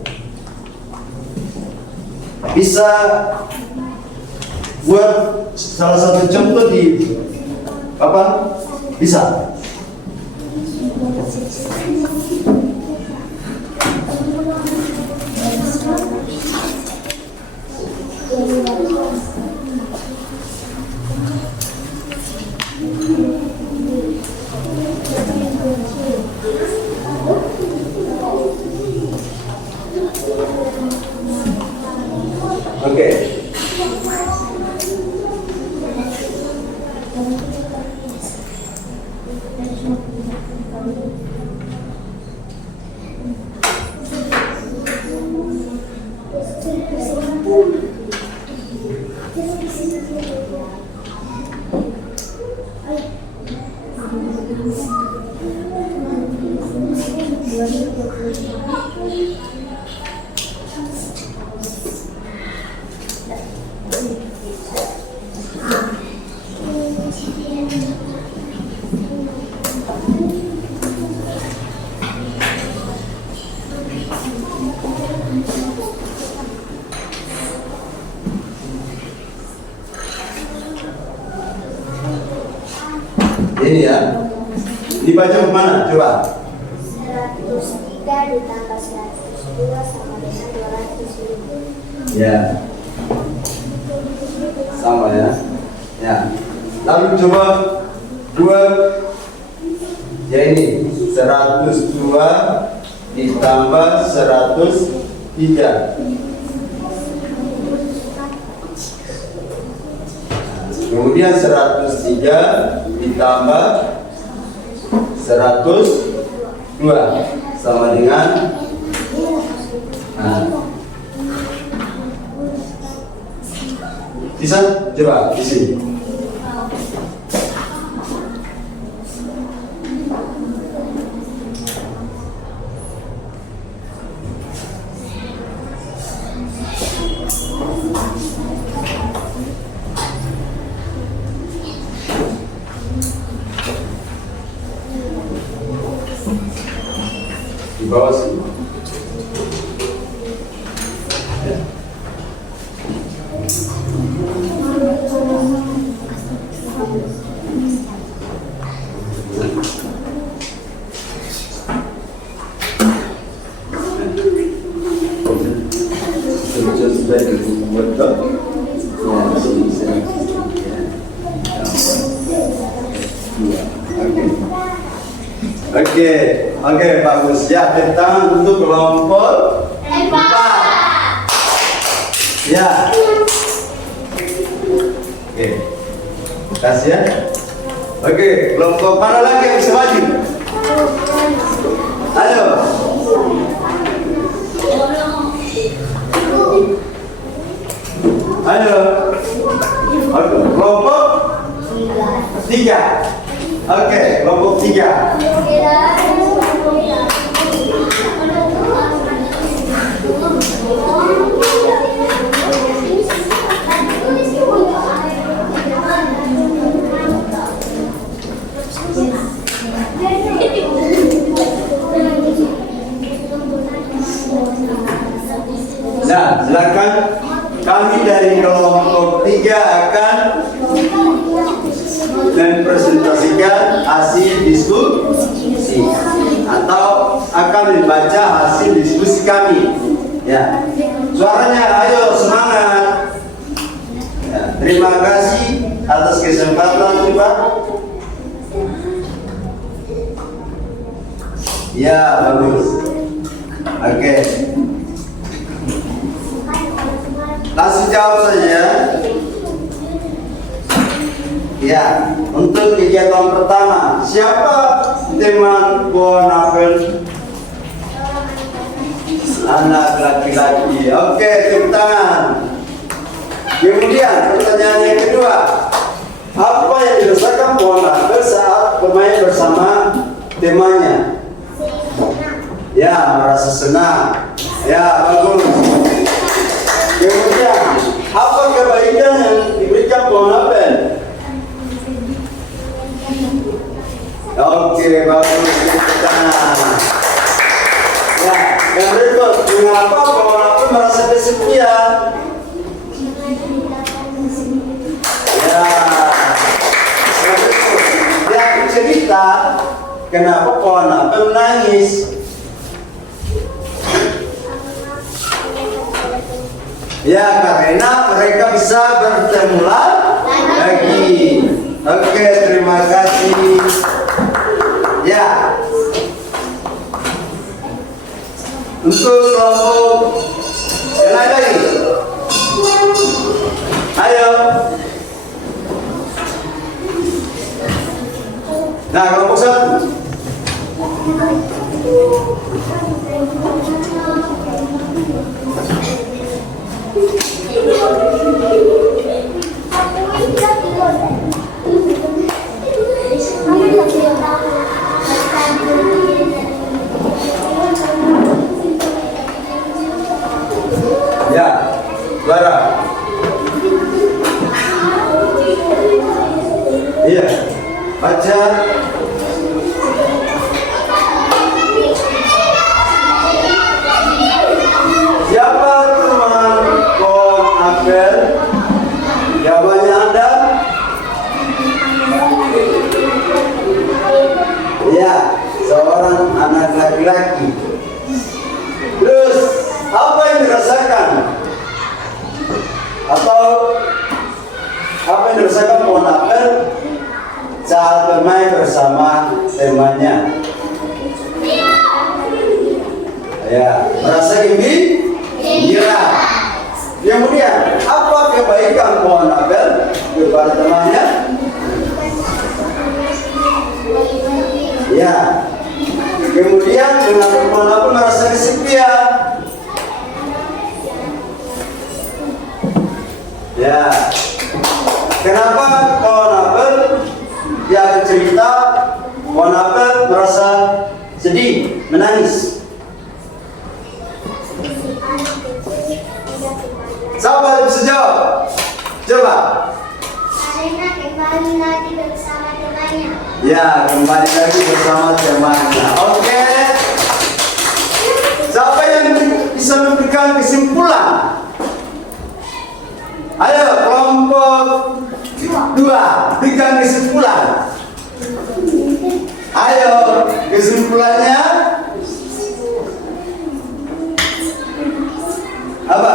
Bisa buat salah satu contoh di apa? Bisa. Oke. Ini ya. Dibaca kemana? Coba. 103 ditambah 102 sama dengan 200.000. Ya. Sama ya. Ya. Lalu coba buat ya ini 102 ditambah 103. Kemudian 103 ditambah 102 sama dengan bisa coba di sini. Di bawah sini. Ya. Oke, bagus ya. Tepuk tangan untuk kelompok 4. Ya. Oke. Kasih ya. Oke, kelompok mana lagi yang bisa maju? Ayo. Ayo. Oke, kelompok 3. Oke, kelompok 3. Nah, silakan kami dari kelompok 3 akan mempresentasikan hasil diskusi atau akan membaca hasil diskusi kami. Ya, suaranya, ayo semangat. Ya, terima kasih atas kesempatan, coba. Ya, bagus. Oke. Langsung jawab saja. Ya, untuk kegiatan pertama, siapa teman pohon apel? Anak laki-laki. Oke, tepuk tangan. Kemudian pertanyaan yang kedua, apa yang dirasakan pohon apel saat bermain bersama temannya? Ya, merasa senang. Ya, bagus. Kemudian, apa kebaikan yang diberikan pohon apel? Oke, bagus. Ya, yang berikut, mengapa pohon apel merasa kesepian? Ya, yang berikut, dia cerita kenapa pohon apel menangis. Ya, karena mereka bisa bertemu lagi. Oke, terima kasih. Ya, untuk kelompok yang lain lagi. Ayo. Nah, kelompok 1. Iya, baca. Siapa teman Kon Abel? Jawabannya ada? Iya, seorang anak laki-laki. Terus, apa yang dirasakan? Atau apa yang dirasakan Kon Abel saat bermain bersama temannya? Ya, merasa gembira. Kemudian, apa kebaikan Kon Abel kepada temannya? Ya. Kemudian, kenapa Kon Abel merasa kesepian? Ya. Kenapa Kon Abel dia cerita Kon Abel merasa sedih, menangis? Siapa yang bisa jawab? Coba. Karena kembali lagi bersama temannya. Ya, kembali lagi bersama temannya. Oke. Siapa yang bisa memberikan kesimpulan? Ayo, kelompok 2, berikan kesimpulan. Ayo, kesimpulannya apa?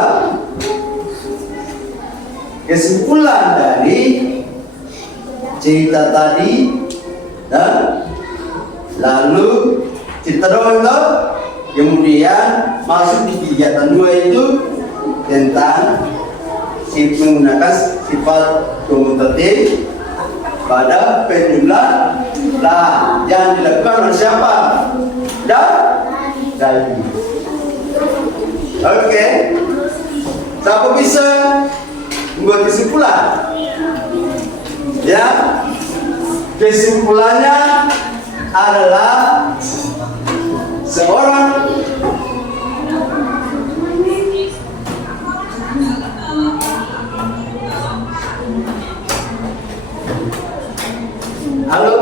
Kesimpulan dari cerita tadi dan lalu cerita doang itu, kemudian masuk di kegiatan 2 itu tentang menggunakan sifat komutatif pada penjumlah lah yang dilakukan oleh siapa? Dari. Oke. Siapa bisa membuat kesimpulan? Ya. Kesimpulannya adalah seorang halo.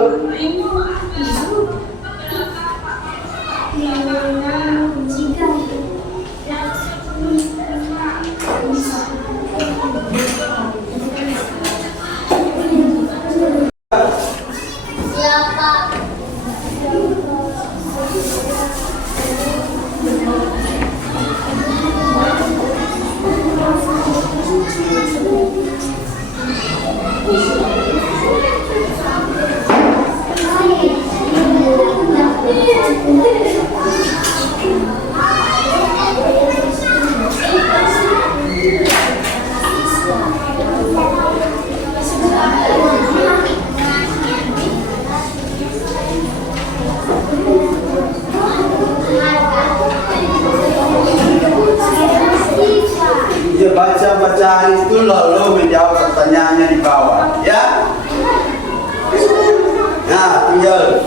Ya, baca bacaan itu lalu menjawab pertanyaannya di bawah, ya. Nah, tinggal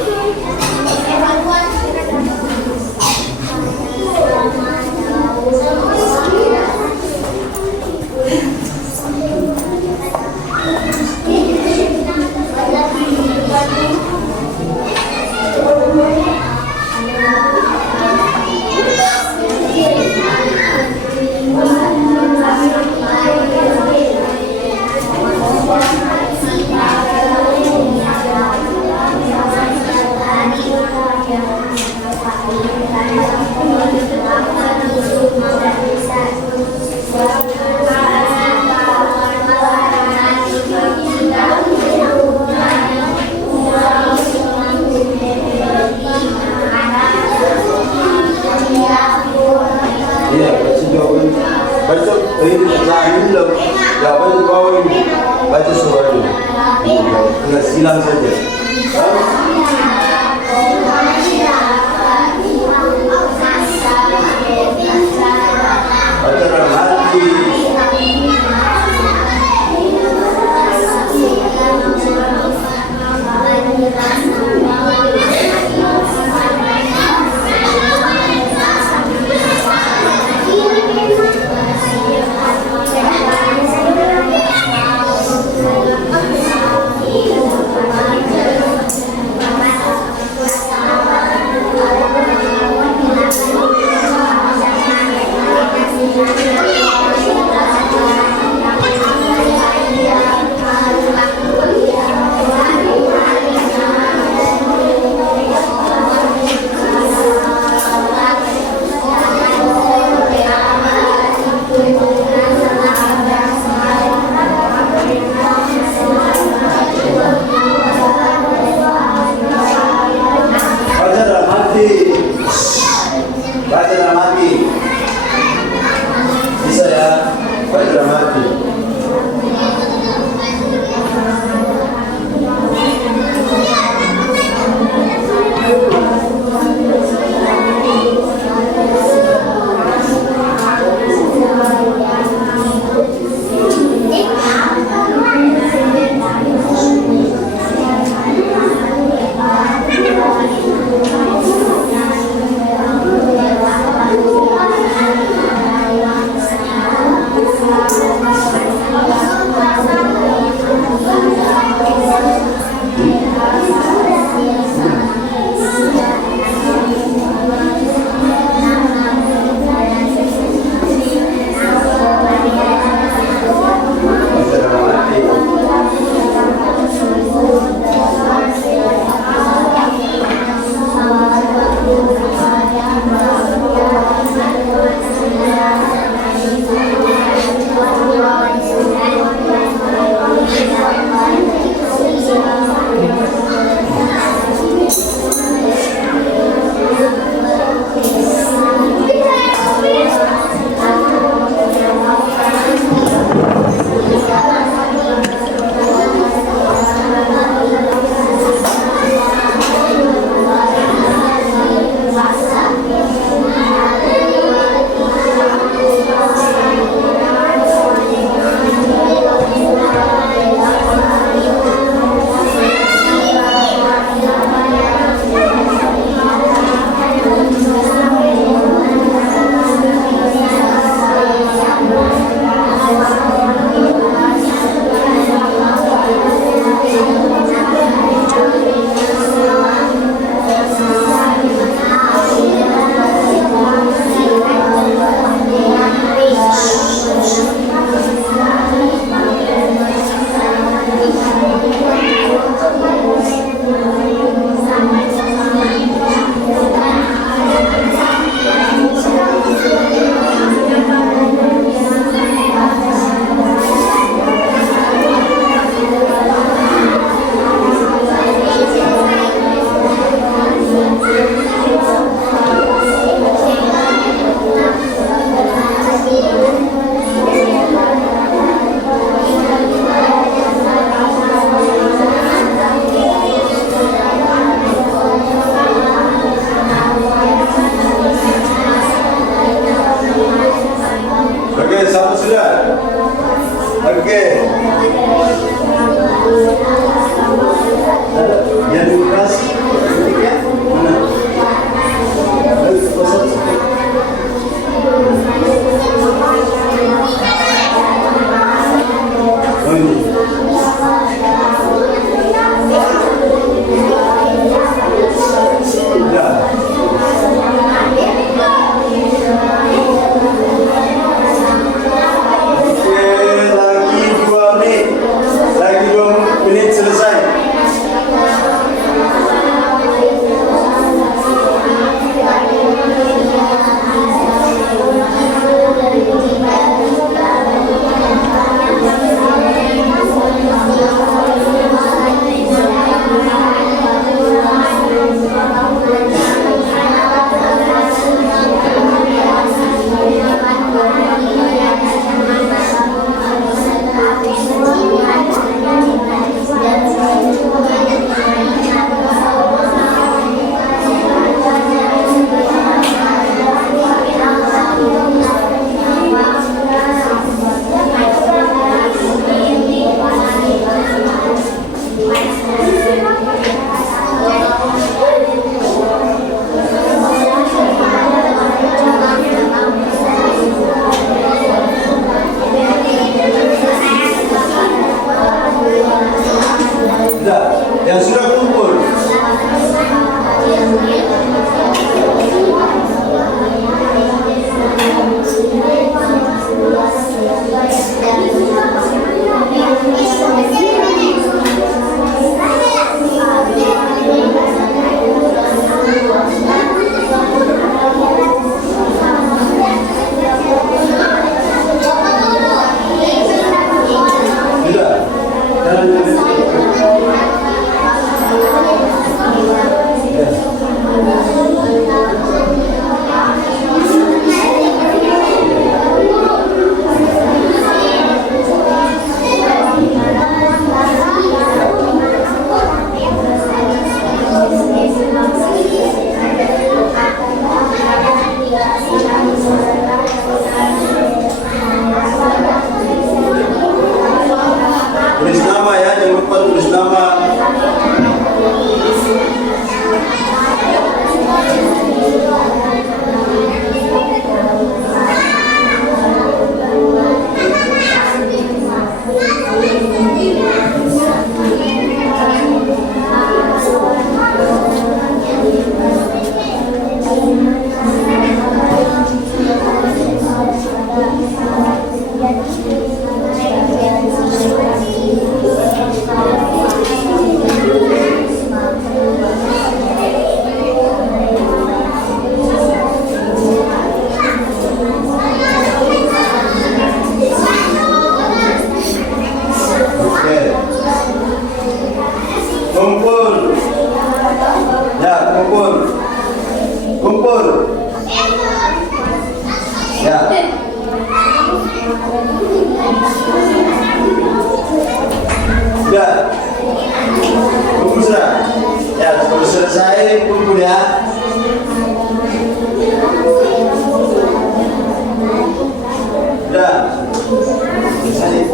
baca ini pertanyaan ini loh, jawaban di bawah ini, baca suaranya, tinggal silang saja. Baca dalam hati. Lagi 2 menit selesai. Yang sudah kumpul. Tulis nama ya, jangan lupa tulis nama. Kumpul. Ya, kumpul. Kumpul. Ya. Ya. Kumpul sudah. Ya, kalau selesai kumpul ya. Sudah. Selesai.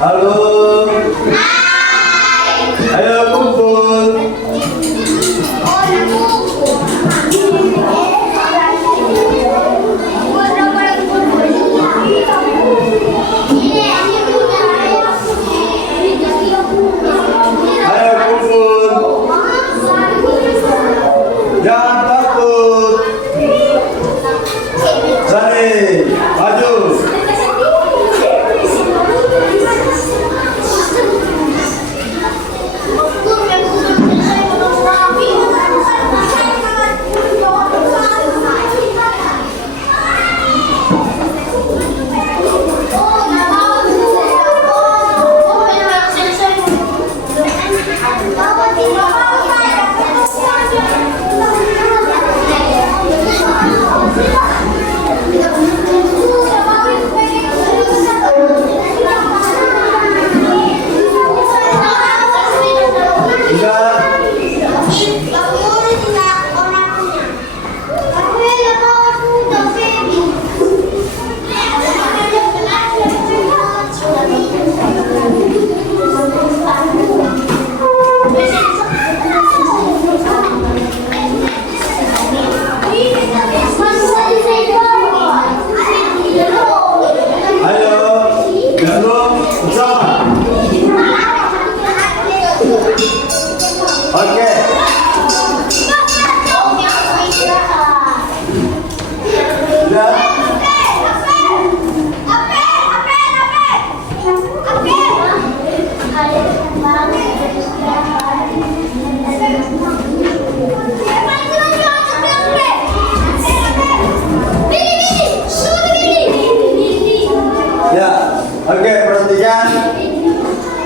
Halo. Ayo kumpul. Ayo kumpul. Jangan takut. Sani, maju.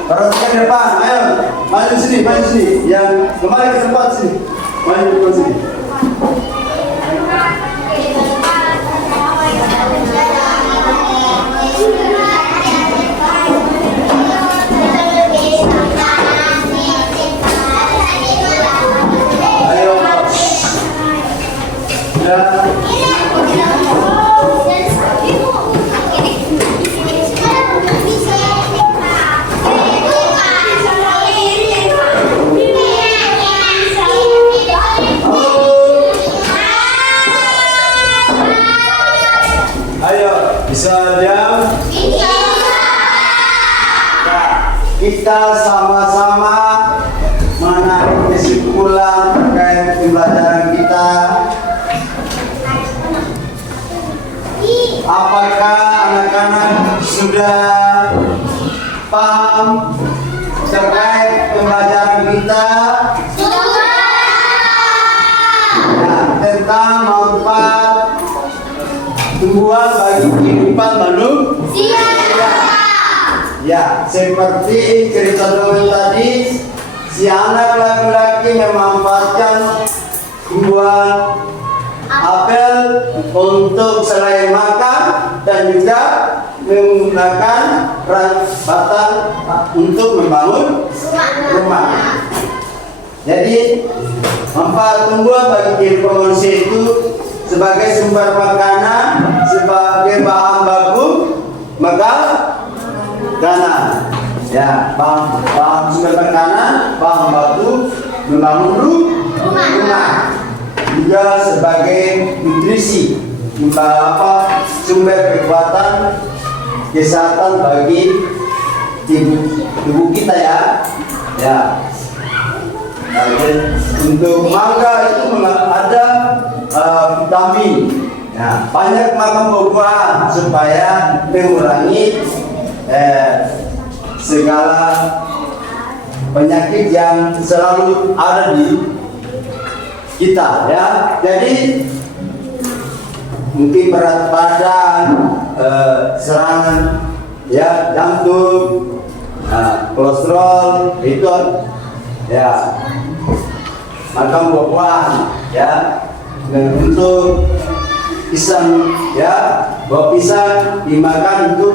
Perhatikan depan, ayo maju sini, yang kembali ke tempat sini, maju ke sini. Ayo, bisa diam? Bisa. Nah, kita sama-sama menarik kesimpulan terkait pembelajaran kita. Apakah anak-anak sudah paham terkait pembelajaran kita? Nah, tentang manfaat tumbuhan bagi kehidupan manusia. Ya, seperti cerita dongeng tadi, si anak laki-laki memanfaatkan tumbuhan apel untuk selain makan dan juga menggunakan batang untuk membangun rumah. Jadi, manfaat tumbuhan bagi kehidupan manusia itu sebagai sumber makanan, sebagai bahan baku makanan, ya, bahan sumber makanan, bahan baku membangun rumah, juga sebagai nutrisi, sumber kekuatan kesehatan bagi tubuh kita, ya. Untuk mangga itu ada vitamin. Nah, banyak makan buah-buahan supaya mengurangi segala penyakit yang selalu ada di kita, ya. Jadi mungkin berat badan, serangan, ya, jantung, kolesterol itu, ya, makan buah-buahan, ya. Dan untuk pisang, ya, buah pisang dimakan untuk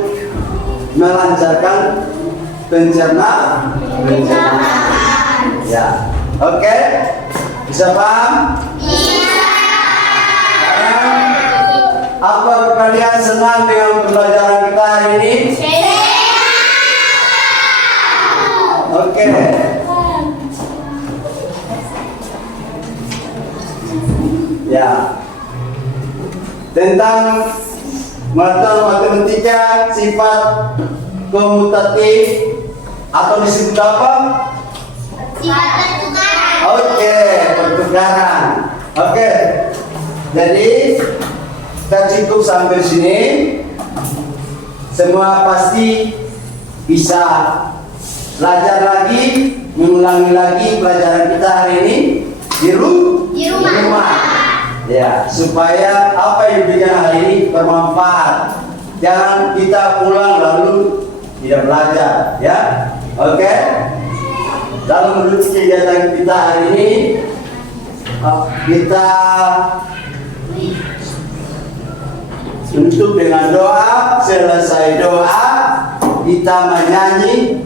melancarkan pencernaan, ya. Oke, bisa paham? Iya. Apa kalian senang dengan pembelajaran kita hari ini? tentang matematika sifat komutatif atau disebut apa? Sifat pertukaran. Oke, pertukaran. Oke, jadi kita cukup sampai sini. Semua pasti bisa belajar lagi, mengulangi lagi pelajaran kita hari ini di rumah. Ya, supaya apa yang diberikan hari ini bermanfaat. Jangan kita pulang lalu tidak belajar, ya. Oke. Dalam menuju kegiatan kita hari ini, kita tutup dengan doa. Selesai doa, kita menyanyi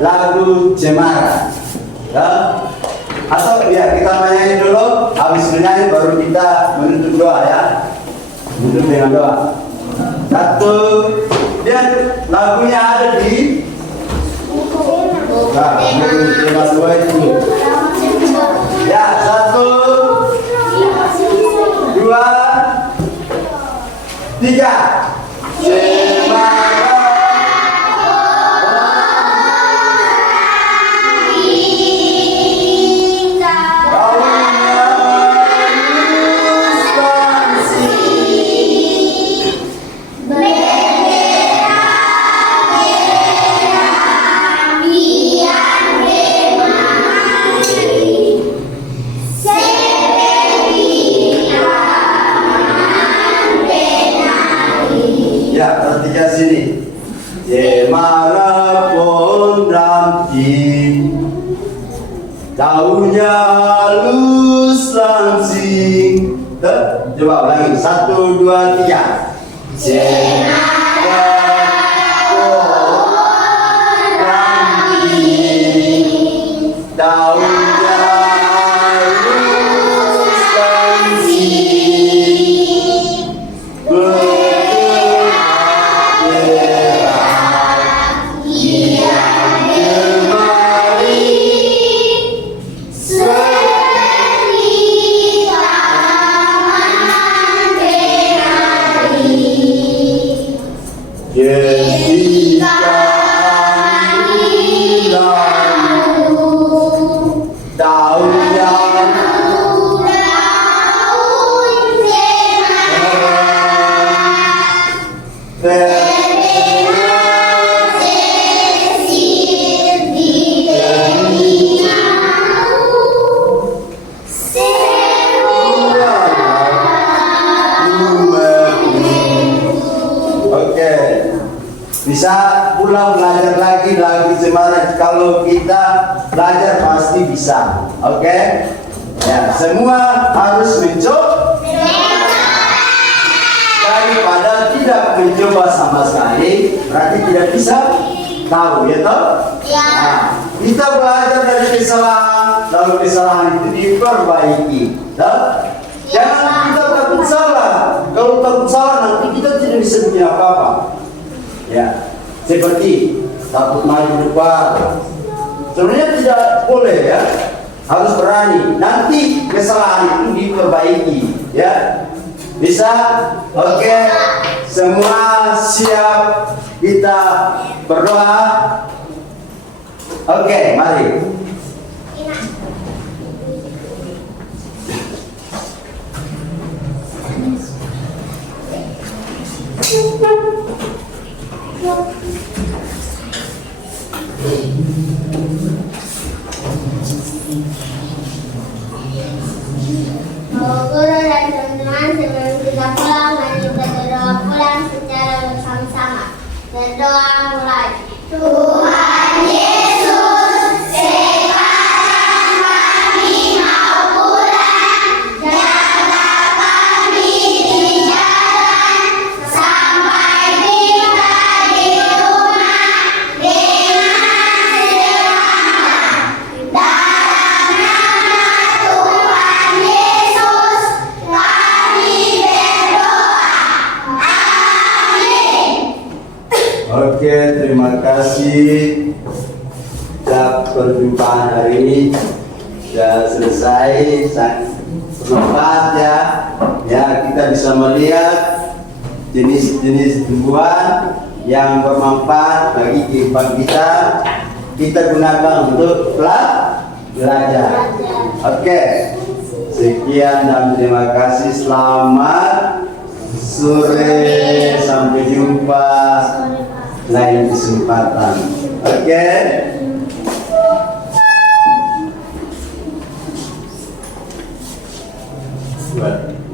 lagu Cemara, ya. Atau ya kita menyanyi dulu, habis menyanyi baru kita menutup doa, ya. Menutup dengan doa. Satu, dan lagunya ada di tema dua itu. Ya, satu, dua, tiga. Cemara. Ya, perhatikan sini. Cemara pun ramping, daunnya halus langsing. Coba ulangi. Satu, dua, tiga. Cemara pun ramping, daunnya halus langsing. Bisa pulang belajar lagi Cemara. Kalau kita belajar pasti bisa. Oke? Ya, semua harus mencoba. Daripada tidak mencoba sama sekali, berarti tidak bisa tahu, ya toh? Ya. Nah, kita belajar dari kesalahan, lalu kesalahan itu diperbaiki. Toh? Jangan kita takut salah. Kalau takut salah nanti kita tidak bisa punya apa-apa. Ya, seperti takut maju depan. Sebenarnya tidak boleh, ya. Harus berani. Nanti kesalahan itu diperbaiki, ya. Bisa? Oke. Semua siap? Kita berdoa. Oke, mari. Guru dan teman-teman, sebelum kita pulang, mari kita berdoa pulang secara bersama-sama. Berdoa mulai. Tuhan Yesus, sekarang kami mau pulang. Jaga kami di jalan sampai kita di rumah dengan selamat. Dalam nama Tuhan Yesus kami berdoa. Amin. Oke, terima kasih. Perjumpaan hari ini sudah selesai. bermanfaat ya. Ya, kita bisa melihat jenis-jenis tumbuhan yang bermanfaat bagi kehidupan kita. Kita gunakan untuk belajar. Oke, sekian dan terima kasih. Selamat sore, sampai jumpa lain kesempatan. Oke.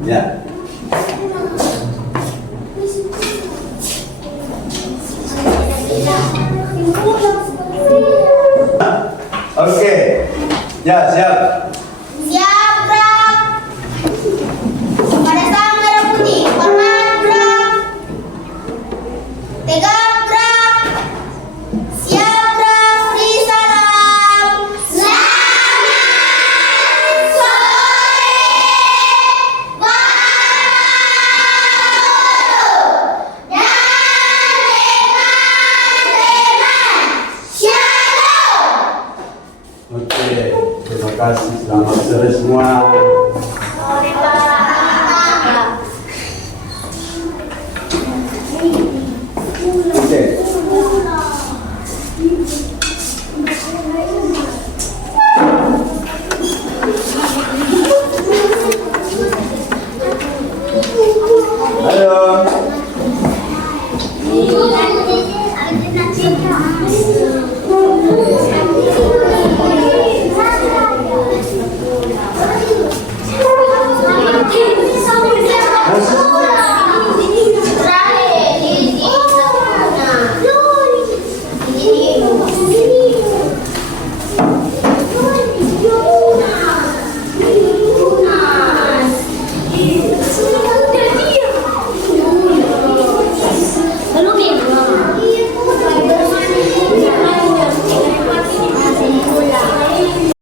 Ya. Oke. Ya, siap. Siap, gerak. Pada saat merah putih, hormat gerak. Tegak gerak. Siap gerak, beri salam. Selamat sore, Bapak Guru dan teman-teman. Shalom. Oke, terima kasih. Selamat sore semua. Sore, Pak. Oke. Halo.